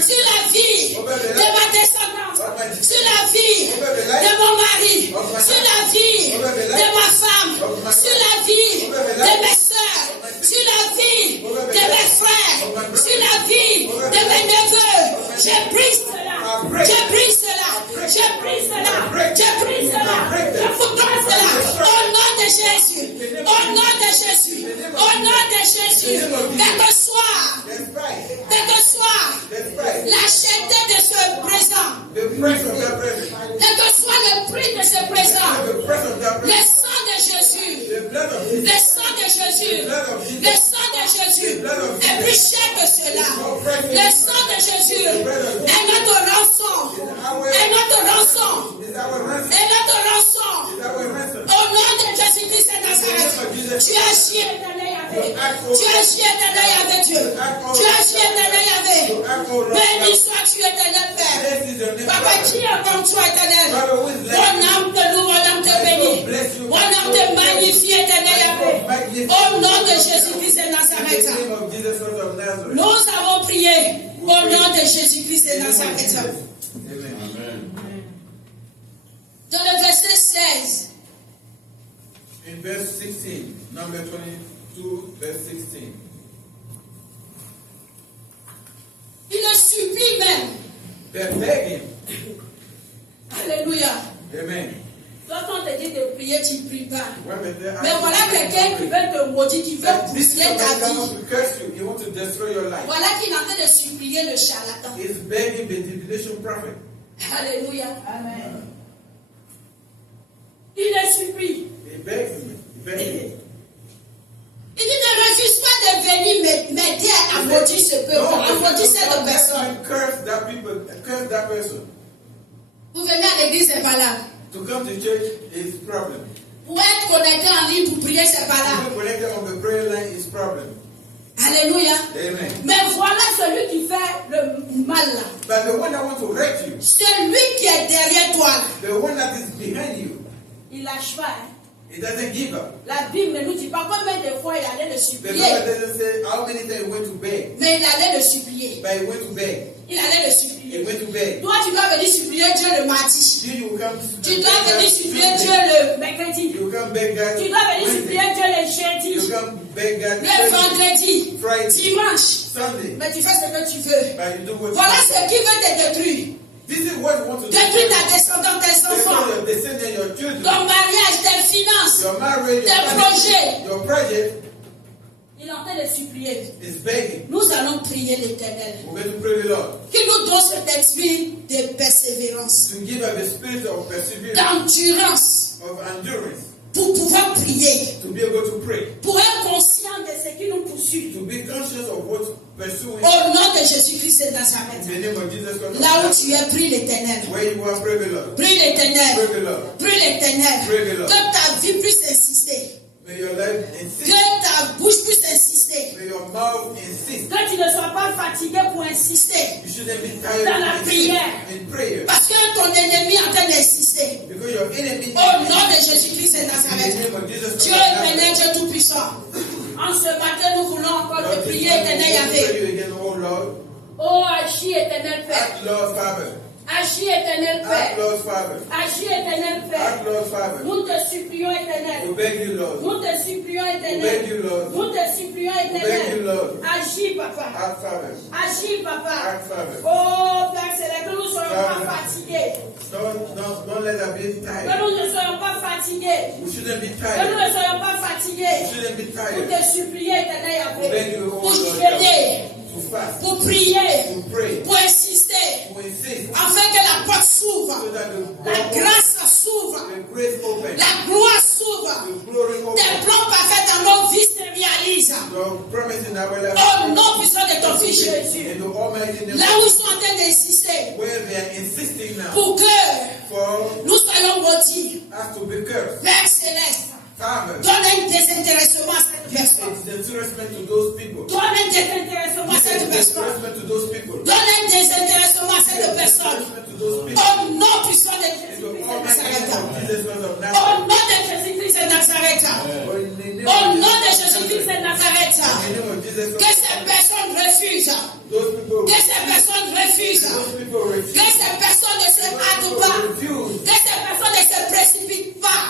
sur la vie de ma descendance, sur la vie de mon mari, sur la vie de ma femme, sur la vie de mes soeurs, sur la vie de mes frères, sur la vie de mes neveux. Je brise cela, je brise cela, je brise cela, je brise cela, je foudroie cela. Au nom de Jésus, au nom de Jésus, au nom de Jésus, quel que soit l'acheté de ce présent, quel que soit le prix de ce présent, le sang de Jésus, le sang de Jésus, le sang de Jésus est plus cher que cela. Le sang de Jésus est notre rançon, est notre rançon, est notre rançon. Au nom de Jésus-Christ de Nazareth, tu agis éternel Yahvé, tu agis éternel Yahvé Dieu, tu agis éternel Yahvé. Béni sois-tu éternel Père. Papa, qui est comme toi éternel? Mon âme te loue, mon âme te bénit, mon âme te magnifie éternel Yahvé. Au nom de Jésus-Christ de Nazareth, nous avons prié au nom de Jésus-Christ de Nazareth. Dans le verset 16. In verse 16, number 22, verse 16. Il le supplie même. They beg him. Alléluia. Amen. Quand on te dit de prier, tu ne pries pas. Mais Mais voilà quelqu'un qui veut te maudire, qui veut bousculer ta vie. He wants to destroy your life. Voilà qui est en train de supplier le charlatan. He's begging the divination prophet. Alléluia. Amen. Il le supplie. He begs him. He begs him. Il dit ne refuse pas de venir m'aider à maudire ce peuple, à maudire cette personne. Curse that people, curse that person. Vous venez à l'église, c'est pas là. To come to church is problem. Pour être connecté en ligne pour prier, c'est pas là. To be connected on the prayer line is problem. Alléluia. Amen. Mais voilà celui qui fait le mal là. But the one that wants to wreck you, celui qui est derrière toi là, the one that is behind you, il lâche pas. Hein? He doesn't give up. La Bible ne nous dit pas combien de fois il allait le The supplier. Bible doesn't say how many times he went to beg. Mais il allait le supplier. But he went to beg. Il allait le He supplier. went to beg. Toi, tu dois venir supplier Dieu le mardi. You come. Tu dois venir supplier Dieu le mercredi. You come beg God. Tu dois venir supplier Dieu le jeudi. You come beg God. Le vendredi. Friday. Dimanche. Sunday. Mais tu fais ce que tu veux. But you do what Voilà you ce qui veut te détruire. This is what you want to do. Détruire ta descendance, tes enfants. Your descendants, your children. Ton mariage, tes finances. Your marriage, tes projets. Your project. Il est en train de supplier. Is begging. Nous allons prier l'Éternel. We're going to pray the Lord. Qu'il nous donne cet esprit de persévérance. To give us the spirit of perseverance. D'endurance. Of endurance. Pour pouvoir prier. To be able to pray. Pour être conscient de ce qui nous poursuit. To be conscious of what pursuing. Au nom de Jésus-Christ de Nazareth. In the name of Jesus Christ. Là où tu es, prie l'Éternel. Where you are, pray the Lord. Prie l'Éternel. Pray the Lord. Prie l'Éternel. Pray the Lord. Que ta vie puisse insister. May your life insist. Que ta bouche puisse insister. May your mouth insist. Que tu ne sois pas fatigué pour insister. You shouldn't be tired Dans la prière. in prayer. Parce que ton ennemi est en train d'insister. Because your enemy. Au nom de Jésus-Christ de In the Nazareth. name of Jesus Christ. Dieu éternel, Dieu tout-puissant. En ce matin, nous voulons encore te prier, éternel Yahvé. Oh, agis, éternel Père. Act, Lord Father. Agis, éternel Père. Act, Lord Father. Agis, éternel Père. Act, Lord Father. Nous te supplions, éternel. We beg you, Lord. Nous te supplions, We éternel. beg you, Lord. Nous te supplions, We beg you, éternel. Lord. Agis, papa. Act, Father. Agis, papa. Act, Father. Oh, Père Céleste, que nous ne soyons pas fatigués. Don't let us be Que tired. nous ne soyons pas fatigués. We shouldn't be Que nous tired. ne soyons pas fatigués. We shouldn't be Pour tired. te supplier, éternel We beg Yahvé. you, oh Pour Lord, jeûner. to fast, Pour prier. to pray, Pour insister. to insist, Afin que la porte s'ouvre. so that La grâce s'ouvre. the grace open, La gloire s'ouvre. the glory Tes open, plans parfaits dans nos vies se réalisent. your promise in our life, Au nom puissant de ton Fils Jésus. in the Almighty name, Là où ils sont en train d'insister. where they are insisting now Pour que for nous soyons maudits. us to be cursed. Père Céleste. Father, Donne un désintéressement à cette personne. it's disrespect to those people. Donne un désintéressement à cette personne. Disrespect to those people. Donne un désintéressement à cette personne. Disrespect to those people. Au nom puissant de In the Jésus-Christ de Almighty name Nazareth. of Jesus Christ of Au Nazareth. nom de Jésus-Christ de Nazareth. Or in the name Au of nom de Jesus Jésus-Christ de Christ. Nazareth. In the name of Jesus Que Christ. cette personne refusent, que ces personnes refusent, que ces personnes ne se hâtent pas, que ces personnes ne se précipitent pas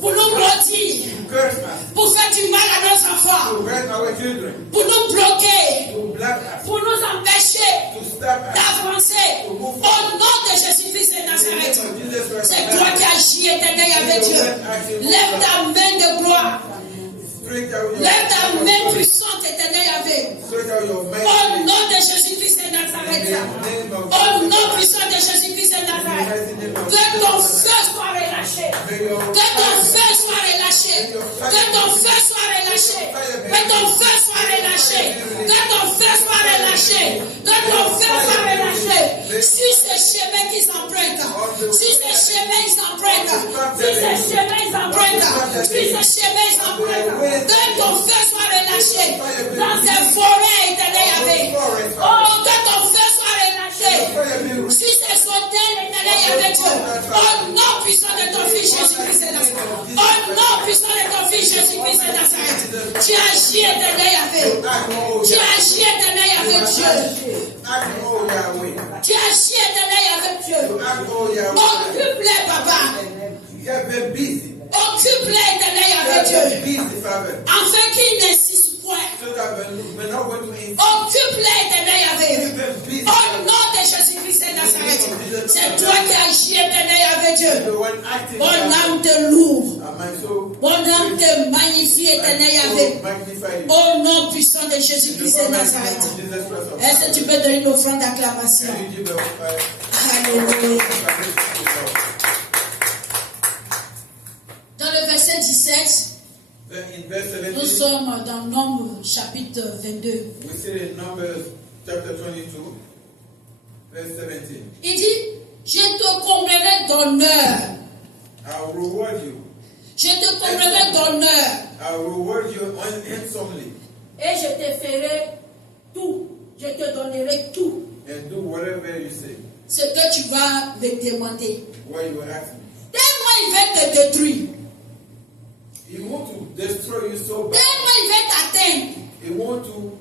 pour nous maudire, pour faire du mal à nos enfants, pour nous bloquer, pour nous empêcher d'avancer. Au nom de Jésus-Christ de Nazareth, c'est toi qui agis, éternel avec Dieu. Lève ta main de gloire. Lève ta main puissante, éternel Yahvé. Au nom de Jésus-Christ de Nazareth. Au nom puissant de Jésus-Christ de Nazareth. Que ton feu soit relâché. Que ton feu soit relâché. Que ton feu soit relâché. Que ton feu soit relâché. Que ton feu soit relâché. Que ton feu soit relâché. Si ce chemin qu'ils empruntent, si ce chemin ils empruntent, si ce chemin ils empruntent, si ce chemin ils empruntent, que ton feu soit relâché dans ces forêts, éternel Yahvé. Oh, que ton feu soit relâché sur ces hôtels, éternel Yahvé Dieu. Au nom puissant de ton fils Jésus-Christ de Nazareth. Au nom puissant de ton fils Jésus-Christ de Nazareth. Tu agis, éternel Yahvé. Tu agis, éternel Yahvé Dieu. Tu agis, éternel Yahvé Dieu. Occupe-les, papa. Occupe-les, éternel avec Dieu. Afin qu'ils n'insistent point. Occupe-les, éternel avec. Au nom de Jésus-Christ de Nazareth. C'est toi qui agis, éternel avec Dieu. Mon âme te loue. Mon âme te magnifie, éternel avec. Au nom puissant de Jésus-Christ de Nazareth. Est-ce que tu peux donner une offrande d'acclamation? Alléluia. Dans le verset 17, nous sommes dans Nombre chapitre 22. Il dit, je te comblerai d'honneur. Je te comblerai d'honneur. Et je te ferai tout. Je te donnerai tout. Ce que tu vas me demander. Tellement il va te détruire. He wants to destroy you so bad. Tellement il va t'atteindre. He wants to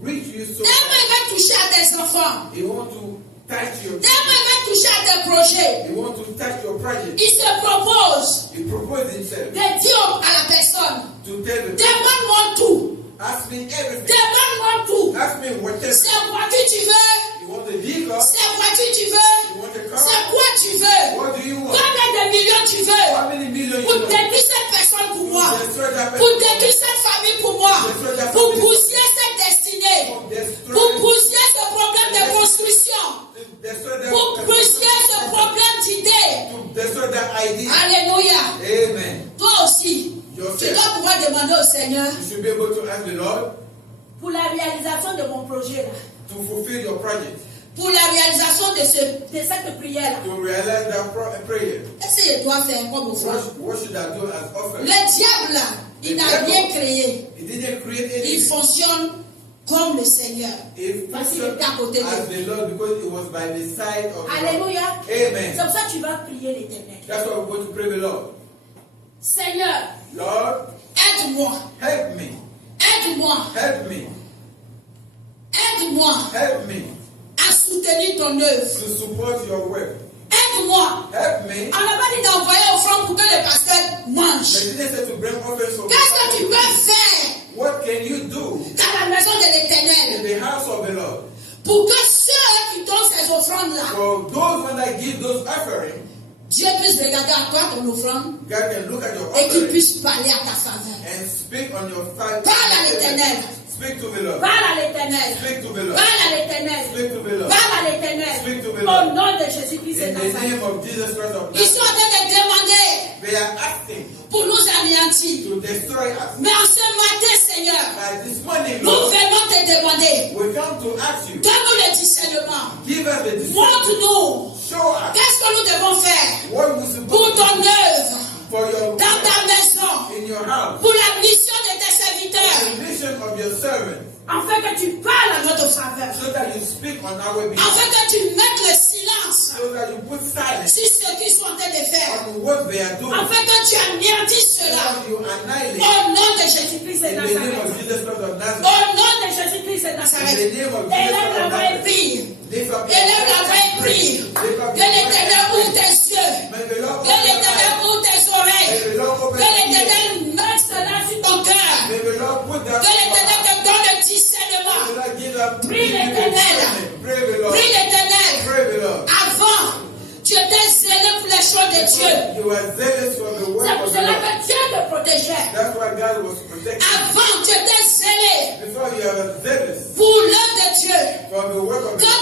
reach you so Tellement il va toucher à tes enfants. He wants to touch your Tellement il va toucher à tes projets. He wants to touch your project. Il se propose He proposed himself de dire à la personne, to tell the demande-moi tout. ask me everything. Demande-moi tout. Ask me whatever. C'est voiture tu veux. You want the vehicle? C'est voiture tu veux. You want the car? C'est quoi tu veux. What do you want? Combien de millions tu veux. How many millions you Pour want? détruire cette personne pour moi. Destroy that Pour person. détruire cette famille pour moi. Pour bousiller cette destinée. Pour bousiller ce problème de construction. Pour bousiller ce problème d'idée. Destroy that idea. Alléluia. Amen. Toi aussi, tu Yourself. dois pouvoir demander au Seigneur You should be able to ask the Lord pour la réalisation de mon projet là. to fulfill your project. Pour la réalisation de cette prière là. To realize that prayer. Qu'est-ce que je dois faire comme offrande? What should I do as offering? Le diable là, il n'a rien créé. He didn't create Il anything. fonctionne comme le Seigneur. He Parce qu'il est à côté as de the Lord because it was by the side of the Lord. Alléluia. Amen. C'est pour ça que tu vas prier l'Éternel. That's why we're going to pray the Lord. Seigneur, Lord, aide-moi. help me. Aide-moi. Help me. Aide-moi Help me à soutenir ton œuvre. to support your work. Aide-moi. Help me. On n'a pas dit d'envoyer offrande pour que le pasteur mange. They didn't say to bring offerings for Qu'est-ce que tu peux faire What can you do dans la maison de in l'Éternel the house of the Lord? pour que ceux qui donnent ces offrandes-là, For those when I give those offerings, Dieu puisse regarder à toi ton offrande God can look at your et qu'il offering puisse parler à ta faveur. and speak on your fight. Parle à l'Éternel. Speak to the Lord. Parle à l'Éternel. Speak to the Lord. Parle à l'Éternel. Speak to the Lord. Parle à l'Éternel. Speak to the Au Lord. nom de Jésus-Christ de In the Nazareth. name of Jesus Christ of Ils sont en Nazareth, train de demander they are asking pour nous anéantir. to destroy us. Mais en ce matin, Seigneur, By this morning, nous Lord, venons te demander. we come to ask you, Donne-nous le discernement. give us the discernment. Montre-nous Show us qu'est-ce que nous devons faire what we supposed pour to ton do œuvre, for your dans ta maison, in your house. pour la mission de tes serviteurs, The mission of your servant, afin que tu parles à notre faveur, so that you speak on our behalf, afin que tu mettes le silence so that you put silence sur ce qu'ils sont en train de faire, on what they are doing, afin que tu anéantisses so cela. that you annihilate Au nom de Jésus-Christ de in the name Nazareth. of Jesus Christ of Nazareth. Au nom de Jésus-Christ de In the Nazareth. Élève la voix et prie. Élève la voix et prie. Que l'Éternel ouvre tes yeux. Que l'Éternel ouvre tes oreilles. Que l'Éternel mette cela sur ton cœur. Que l'Éternel te donne le discernement. Prie l'Éternel. Prie l'Éternel. Avant, tu étais zélé pour les choses de Dieu. C'est pour cela que Dieu te protégeait. Avant, tu étais zélé pour l'œuvre de Dieu. Quand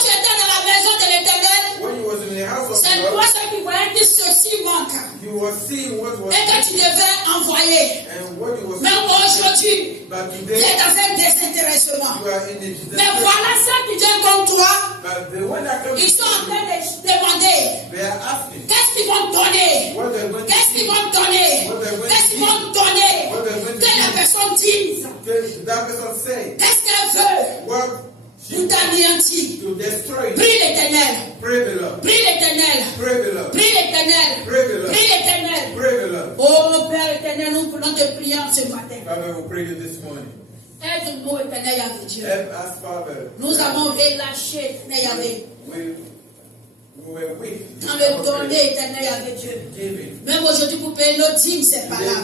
tu étais dans la maison de l'Éternel, c'est toi ce qui voyais que ceci manque. Et que tu devais envoyer. Mais aujourd'hui, tu es dans un désintéressement. Mais voilà ça qui vient contre toi. Ils sont en train de demander qu'est-ce qu'ils vont te donner. Qu'est-ce qu'ils vont te donner. Qu'est-ce qu'ils vont te donner. Que la personne dise. Qu'est-ce qu'elle veut. Pour t'anéantir. Prie l'Éternel. Prie l'Éternel. Prie l'Éternel. Prie l'Éternel. Oh Père éternel, nous voulons te prier ce matin. Aide-nous, éternel Yahvé Dieu. Nous avons relâché, éternel Yahvé. Dans le donner, éternel Yahvé Dieu. Même aujourd'hui, pour payer nos dîmes, c'est pas là.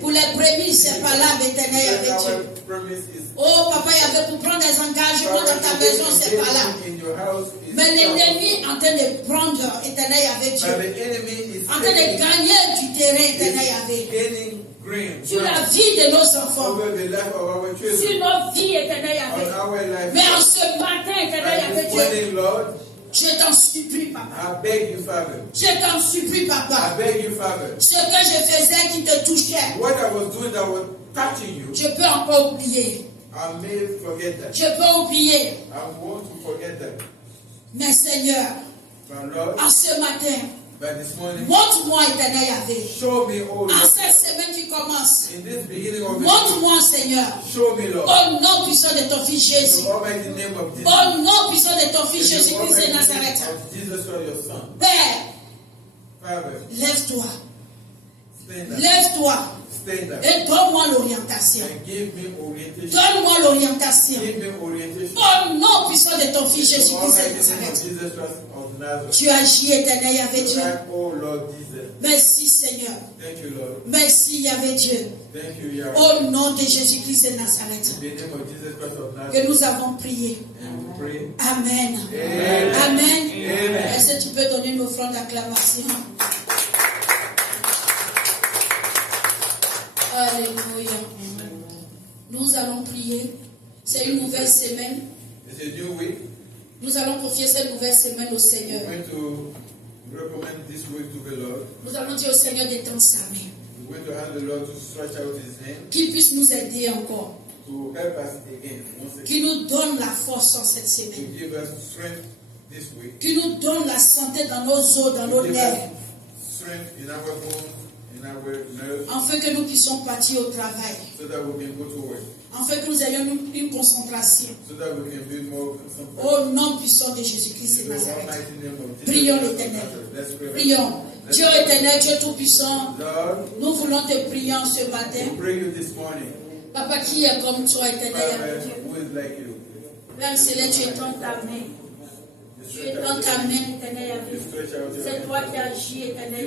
Pour les prémices, c'est pas là, éternel Yahvé Dieu. Oh, papa Yahvé, pour prendre des engagements dans ta maison, c'est pas là. Mais l'ennemi est en train de prendre, éternel Yahvé Dieu. En train de gagner du terrain, éternel Yahvé. Sur la vie de nos enfants, sur nos vies, éternel Yahvé. Mais en ce matin, éternel Yahvé Dieu, je t'en supplie, papa. Je t'en supplie, papa. Ce que je faisais qui te touchait, je peux encore oublier. Je peux oublier. Mais Seigneur, en ce matin, montre-moi, éternel Yahvé, en cette semaine qui commence, montre-moi, Seigneur, au nom puissant de ton fils Jésus, au nom puissant de ton fils Jésus-Christ de Nazareth. Père, lève-toi, lève-toi et donne-moi l'orientation. Donne-moi l'orientation. Au nom puissant de ton fils Jésus-Christ de Nazareth. Tu agis, éternel Yahvé Dieu. Merci, Seigneur. Merci, Yahvé Dieu. Au nom de Jésus-Christ de Nazareth, que nous avons prié. Amen. Amen. Est-ce que tu peux donner une offrande d'acclamation? Alléluia. Nous allons prier. C'est une nouvelle semaine. Nous allons confier cette nouvelle semaine au Seigneur. Nous allons dire au Seigneur d'étendre sa main. Qu'il puisse nous aider encore. Qu'il nous donne la force en cette semaine. Qu'il nous donne la santé dans nos os, dans nos nerfs. Afin que nous puissions partir au travail. Afin que nous ayons une concentration. Au nom puissant de Jésus-Christ de Nazareth. Prions l'Éternel. Prions. Dieu éternel, Dieu tout-puissant, nous voulons te prier en ce matin. Papa, qui est comme toi, éternel? Père Céleste, tu étends ta main. Tu étends ta main, éternel. C'est toi qui agis, éternel.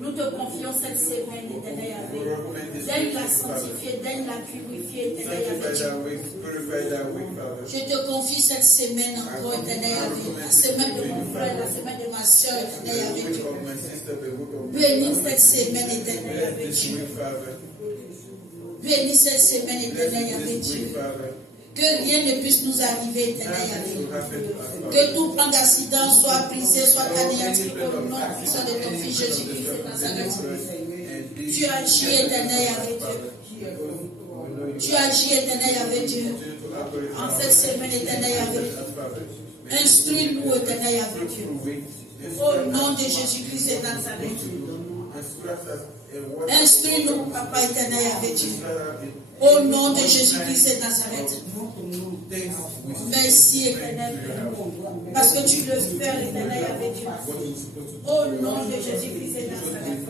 Nous te confions cette semaine, éternel. Donne la sanctifier, donne la purifier, éternel. Je te confie cette semaine encore, éternel. La semaine de mon frère, la semaine de ma soeur, éternel. Bénis cette semaine, éternel. Bénis cette semaine, éternel, avec Dieu. Que rien ne puisse nous arriver, éternel. Que tout plan d'accident soit brisé, soit anéanti au nom puissant de ton fils Jésus-Christ de Nazareth. Tu agis, éternel, avec Dieu. Tu agis, éternel, avec Dieu. En cette semaine, éternel, avec Dieu. Instruis-nous, éternel, avec Dieu. Au nom de Jésus-Christ de Nazareth. Instruis-nous, Papa éternel, avec Dieu. Au nom de Jésus-Christ de Nazareth. Merci, éternel, parce que tu le fais, l'éternel, avec Dieu. Au nom de Jésus-Christ de Nazareth.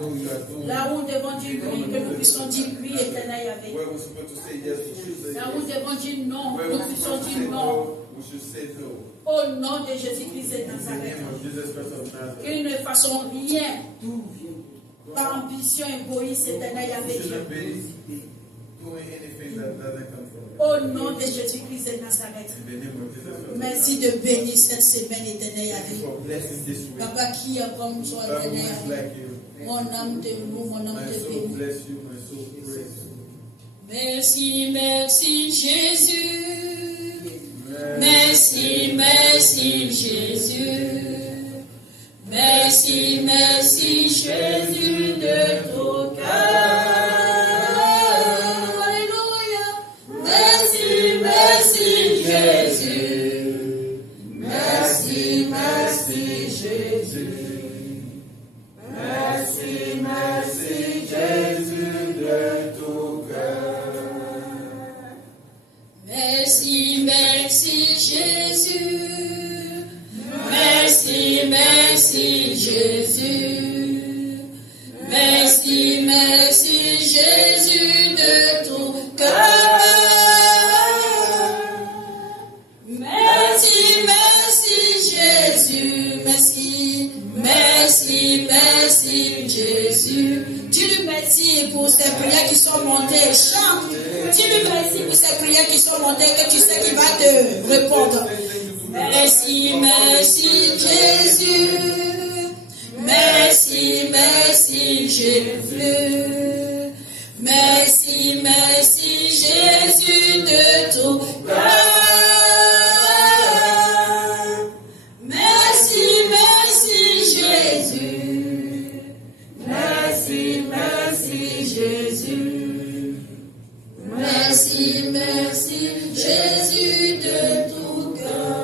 Là où nous devons dire oui, que nous puissions dire oui, éternel, avec Dieu. Là où nous devons dire non, nous puissions dire non. Au nom de Jésus-Christ de Nazareth. Que nous ne fassons rien par ambition égoïste, éternel, avec Dieu. Au nom de Jésus-Christ de Nazareth. Merci de bénir cette semaine éternelle avec Papa qui est comme toi éternel. Mon âme te loue, mon âme te bénit. Merci, merci Jésus. Merci, merci Jésus. Merci, merci Jésus de ton cœur. Merci Jésus, merci, merci Jésus, merci, merci Jésus de tout cœur. Merci, merci Jésus, merci, merci Jésus, merci, merci Jésus de tout cœur. Merci Jésus. Dis-lui merci pour ces prières qui sont montées. Chante. Dis-lui merci pour ces prières qui sont montées, que tu sais qu'il va te répondre. Merci, merci Jésus. Merci, merci Jésus. Merci, merci Jésus de tout cœur. Merci, merci, Jésus de tout cœur.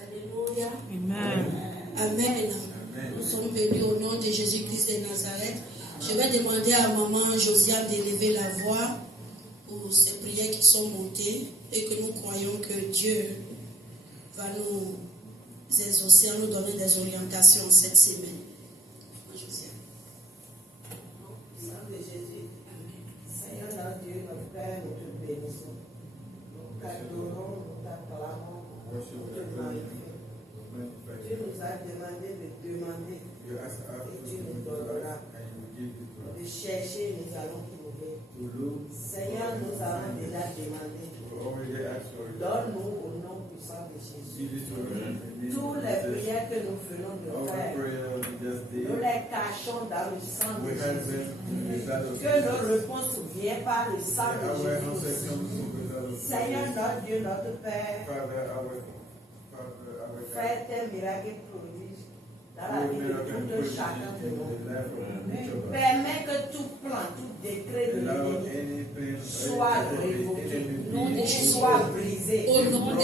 Alléluia. Amen. Amen. Nous sommes venus au nom de Jésus-Christ de Nazareth. Je vais demander à maman Josiane d'élever la voix pour ces prières qui sont montées et que nous croyons que Dieu va nous exaucer, nous donner des orientations cette semaine. Josiane. Dieu, notre Père, nous te bénissons. Nous t'adorons, nous t'acclamons, nous te magnifions. Tu nous as demandé de demander et tu nous donneras. De chercher, nous allons trouver. Seigneur, nous avons déjà demandé. Donne-nous au nom puissant de Jésus. Toutes les prières que nous venons de faire, nous les cachons dans le sang de Jésus. Que nos réponses viennent par le sang de Jésus. Seigneur, notre Dieu, notre Père, fais tes miracles prodiges dans la vie de tout chacun de nous. Permets que tout plan, tout décret de l'ennemi soit révoqué, soit brisé,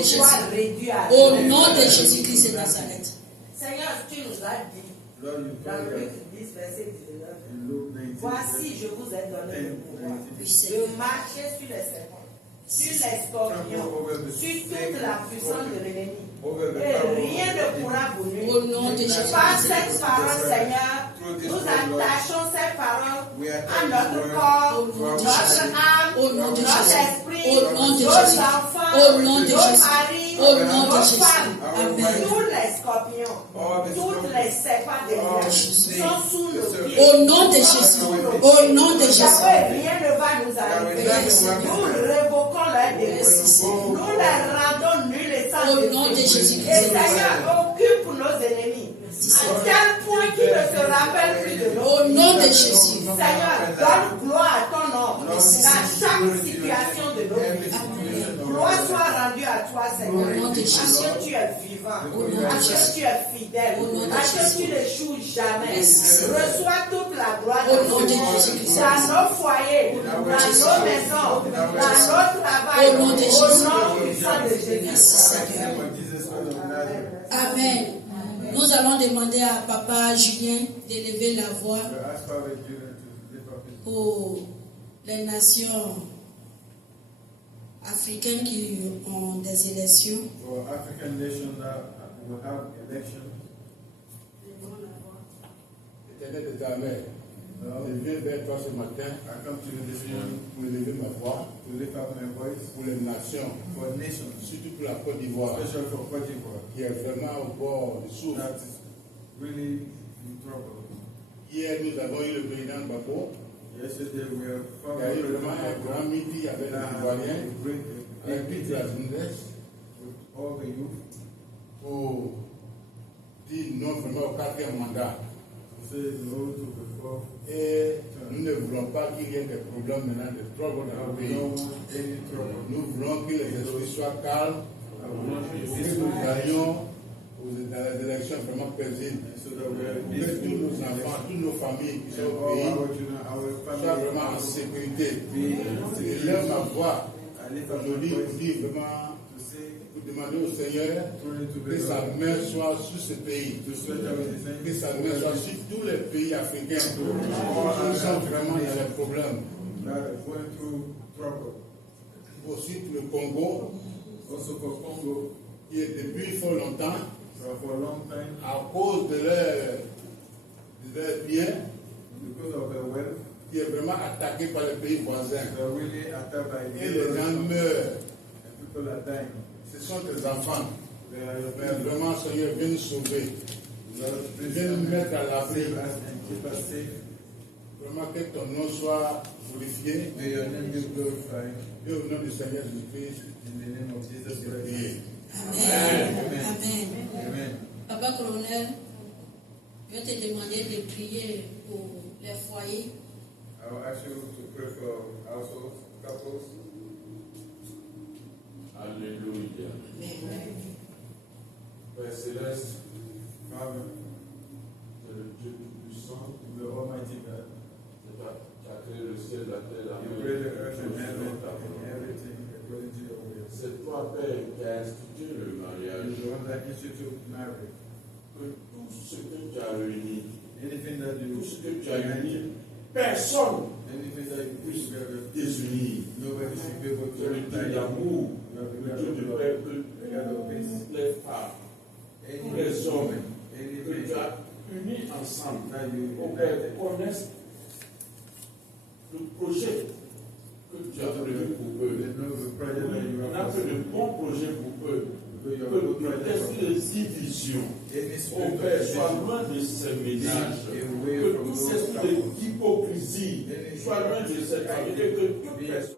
soit réduit à au nom de Jésus-Christ de Nazareth. Seigneur, tu nous as dit dans Luc 10, verset 19, voici, je vous ai donné le pouvoir de marcher sur les serpents, sur les scorpions, sur toute la puissance de l'ennemi. Et rien ne pourra vous nuire. Au nom de Jésus. Par cette parole, Seigneur, nous attachons ces paroles à notre corps, notre âme, notre esprit, nos enfants, nos maris, nos femmes, tous les scorpions, toutes les serpents des lions sont sous nos pieds. Au nom de Jésus. Au nom de Jésus. Rien ne va nous arriver. Nous révoquons leurs démons. Nous les rendons nuls et sans au nom de Jésus-Christ. Et Seigneur, occupe nos ennemis. À tel point qu'ils ne se rappellent plus de nous. Au nom de Jésus. Seigneur, donne gloire à ton nom dans chaque situation de nos vies. Gloire soit rendue à toi, Seigneur. Parce que tu es vivant. Parce que tu es fidèle. Parce que tu n'échoues jamais. Reçois toute la gloire de au nom de Jésus. dans nos foyers, dans nos maisons, dans nos travail. Au nom de Jésus. Au nom puissant de Jésus. Amen. Nous allons demander à Papa Julien d'élever la voix Ask Father Julian to lift up his pour les nations africaines qui ont des élections. for African nations that will have elections. Éternel des armées, je viens vers toi ce matin I come to you this morning pour élever ma voix to lift up my voice pour les nations, for nations, surtout pour la Côte d'Ivoire, especially for Cote d'Ivoire, qui est vraiment au bord du souffle. that is really in trouble. Hier, nous avons eu le président Gbagbo, Yesterday we have qui a eu vraiment un grand meeting avec les Ivoiriens, avec toute la jeunesse, with all the youth pour dire non vraiment au quatrième mandat. to say no to the fourth. Et nous ne voulons pas qu'il y ait des problèmes maintenant, des troubles dans le We pays. don't want any trouble. Nous voulons que les esprits soient calmes, I want que peace nous gagnions dans les élections vraiment paisibles. so that we are Pour que tous peaceful. nos enfants, toutes nos familles qui sont And au all pays our children, our soient vraiment en family, sécurité. be Je lève ma voix I lift up my aujourd'hui pour voice dire vraiment, to say, pour demander au Seigneur turn to que sa the main soit sur ce pays, to stretch out his hand, que sa main soit sur tous les pays africains qui sont vraiment dans les problèmes. that are going through trouble. Aussi pour le Congo, Also for Congo, qui est depuis fort longtemps, for a long time, à cause de leurs biens, because of their wealth, qui est vraiment attaqué par les pays voisins. they're really attacked by Et les gens neighbors, meurent. and people are dying. Ce sont tes enfants. They are your Mais parents. vraiment, Seigneur, viens nous sauver. Lord, please Viens nous mettre à l'abri. save us and keep us safe. Vraiment que ton nom soit glorifié. May your name be glorified. Et au nom du Seigneur Jésus-Christ, In the name of Jesus j'ai Christ. prié. Amen. Amen. Amen. Amen. Papa colonel, je vais te demander de prier pour les foyers. I will ask you to pray for households, couples. Alléluia. Amen. Père Céleste, Father, c'est le Dieu Tout-Puissant. the Almighty God, C'est toi qui as créé le ciel, la terre, la you mer. created the earth and Tout heaven selon ta and volonté. everything according to your will. C'est toi, Père, qui as institué le You mariage. are the one that instituted marriage. Que tout ce que tu as réuni, Anything that tout you ce que tu as uni, personne anything that you put together, désunir. nobody should be able C'est to le Dieu tie you. d'amour, You are the le God Dieu of de love, paix, que the God of peace. toutes les femmes, Any tous les hommes anything que tu as unis ensemble, that you au Père, united, connaissent le projet que tu as prévu pour eux. they know the project that you On a have fait de bons projets pour eux. because you Que have le a good project. esprit de division, Any au spirit Père, of soit division, loin de ces ménages. away Que from tout those esprit couples. d'hypocrisie soit loin de cette famille. Et que toute personne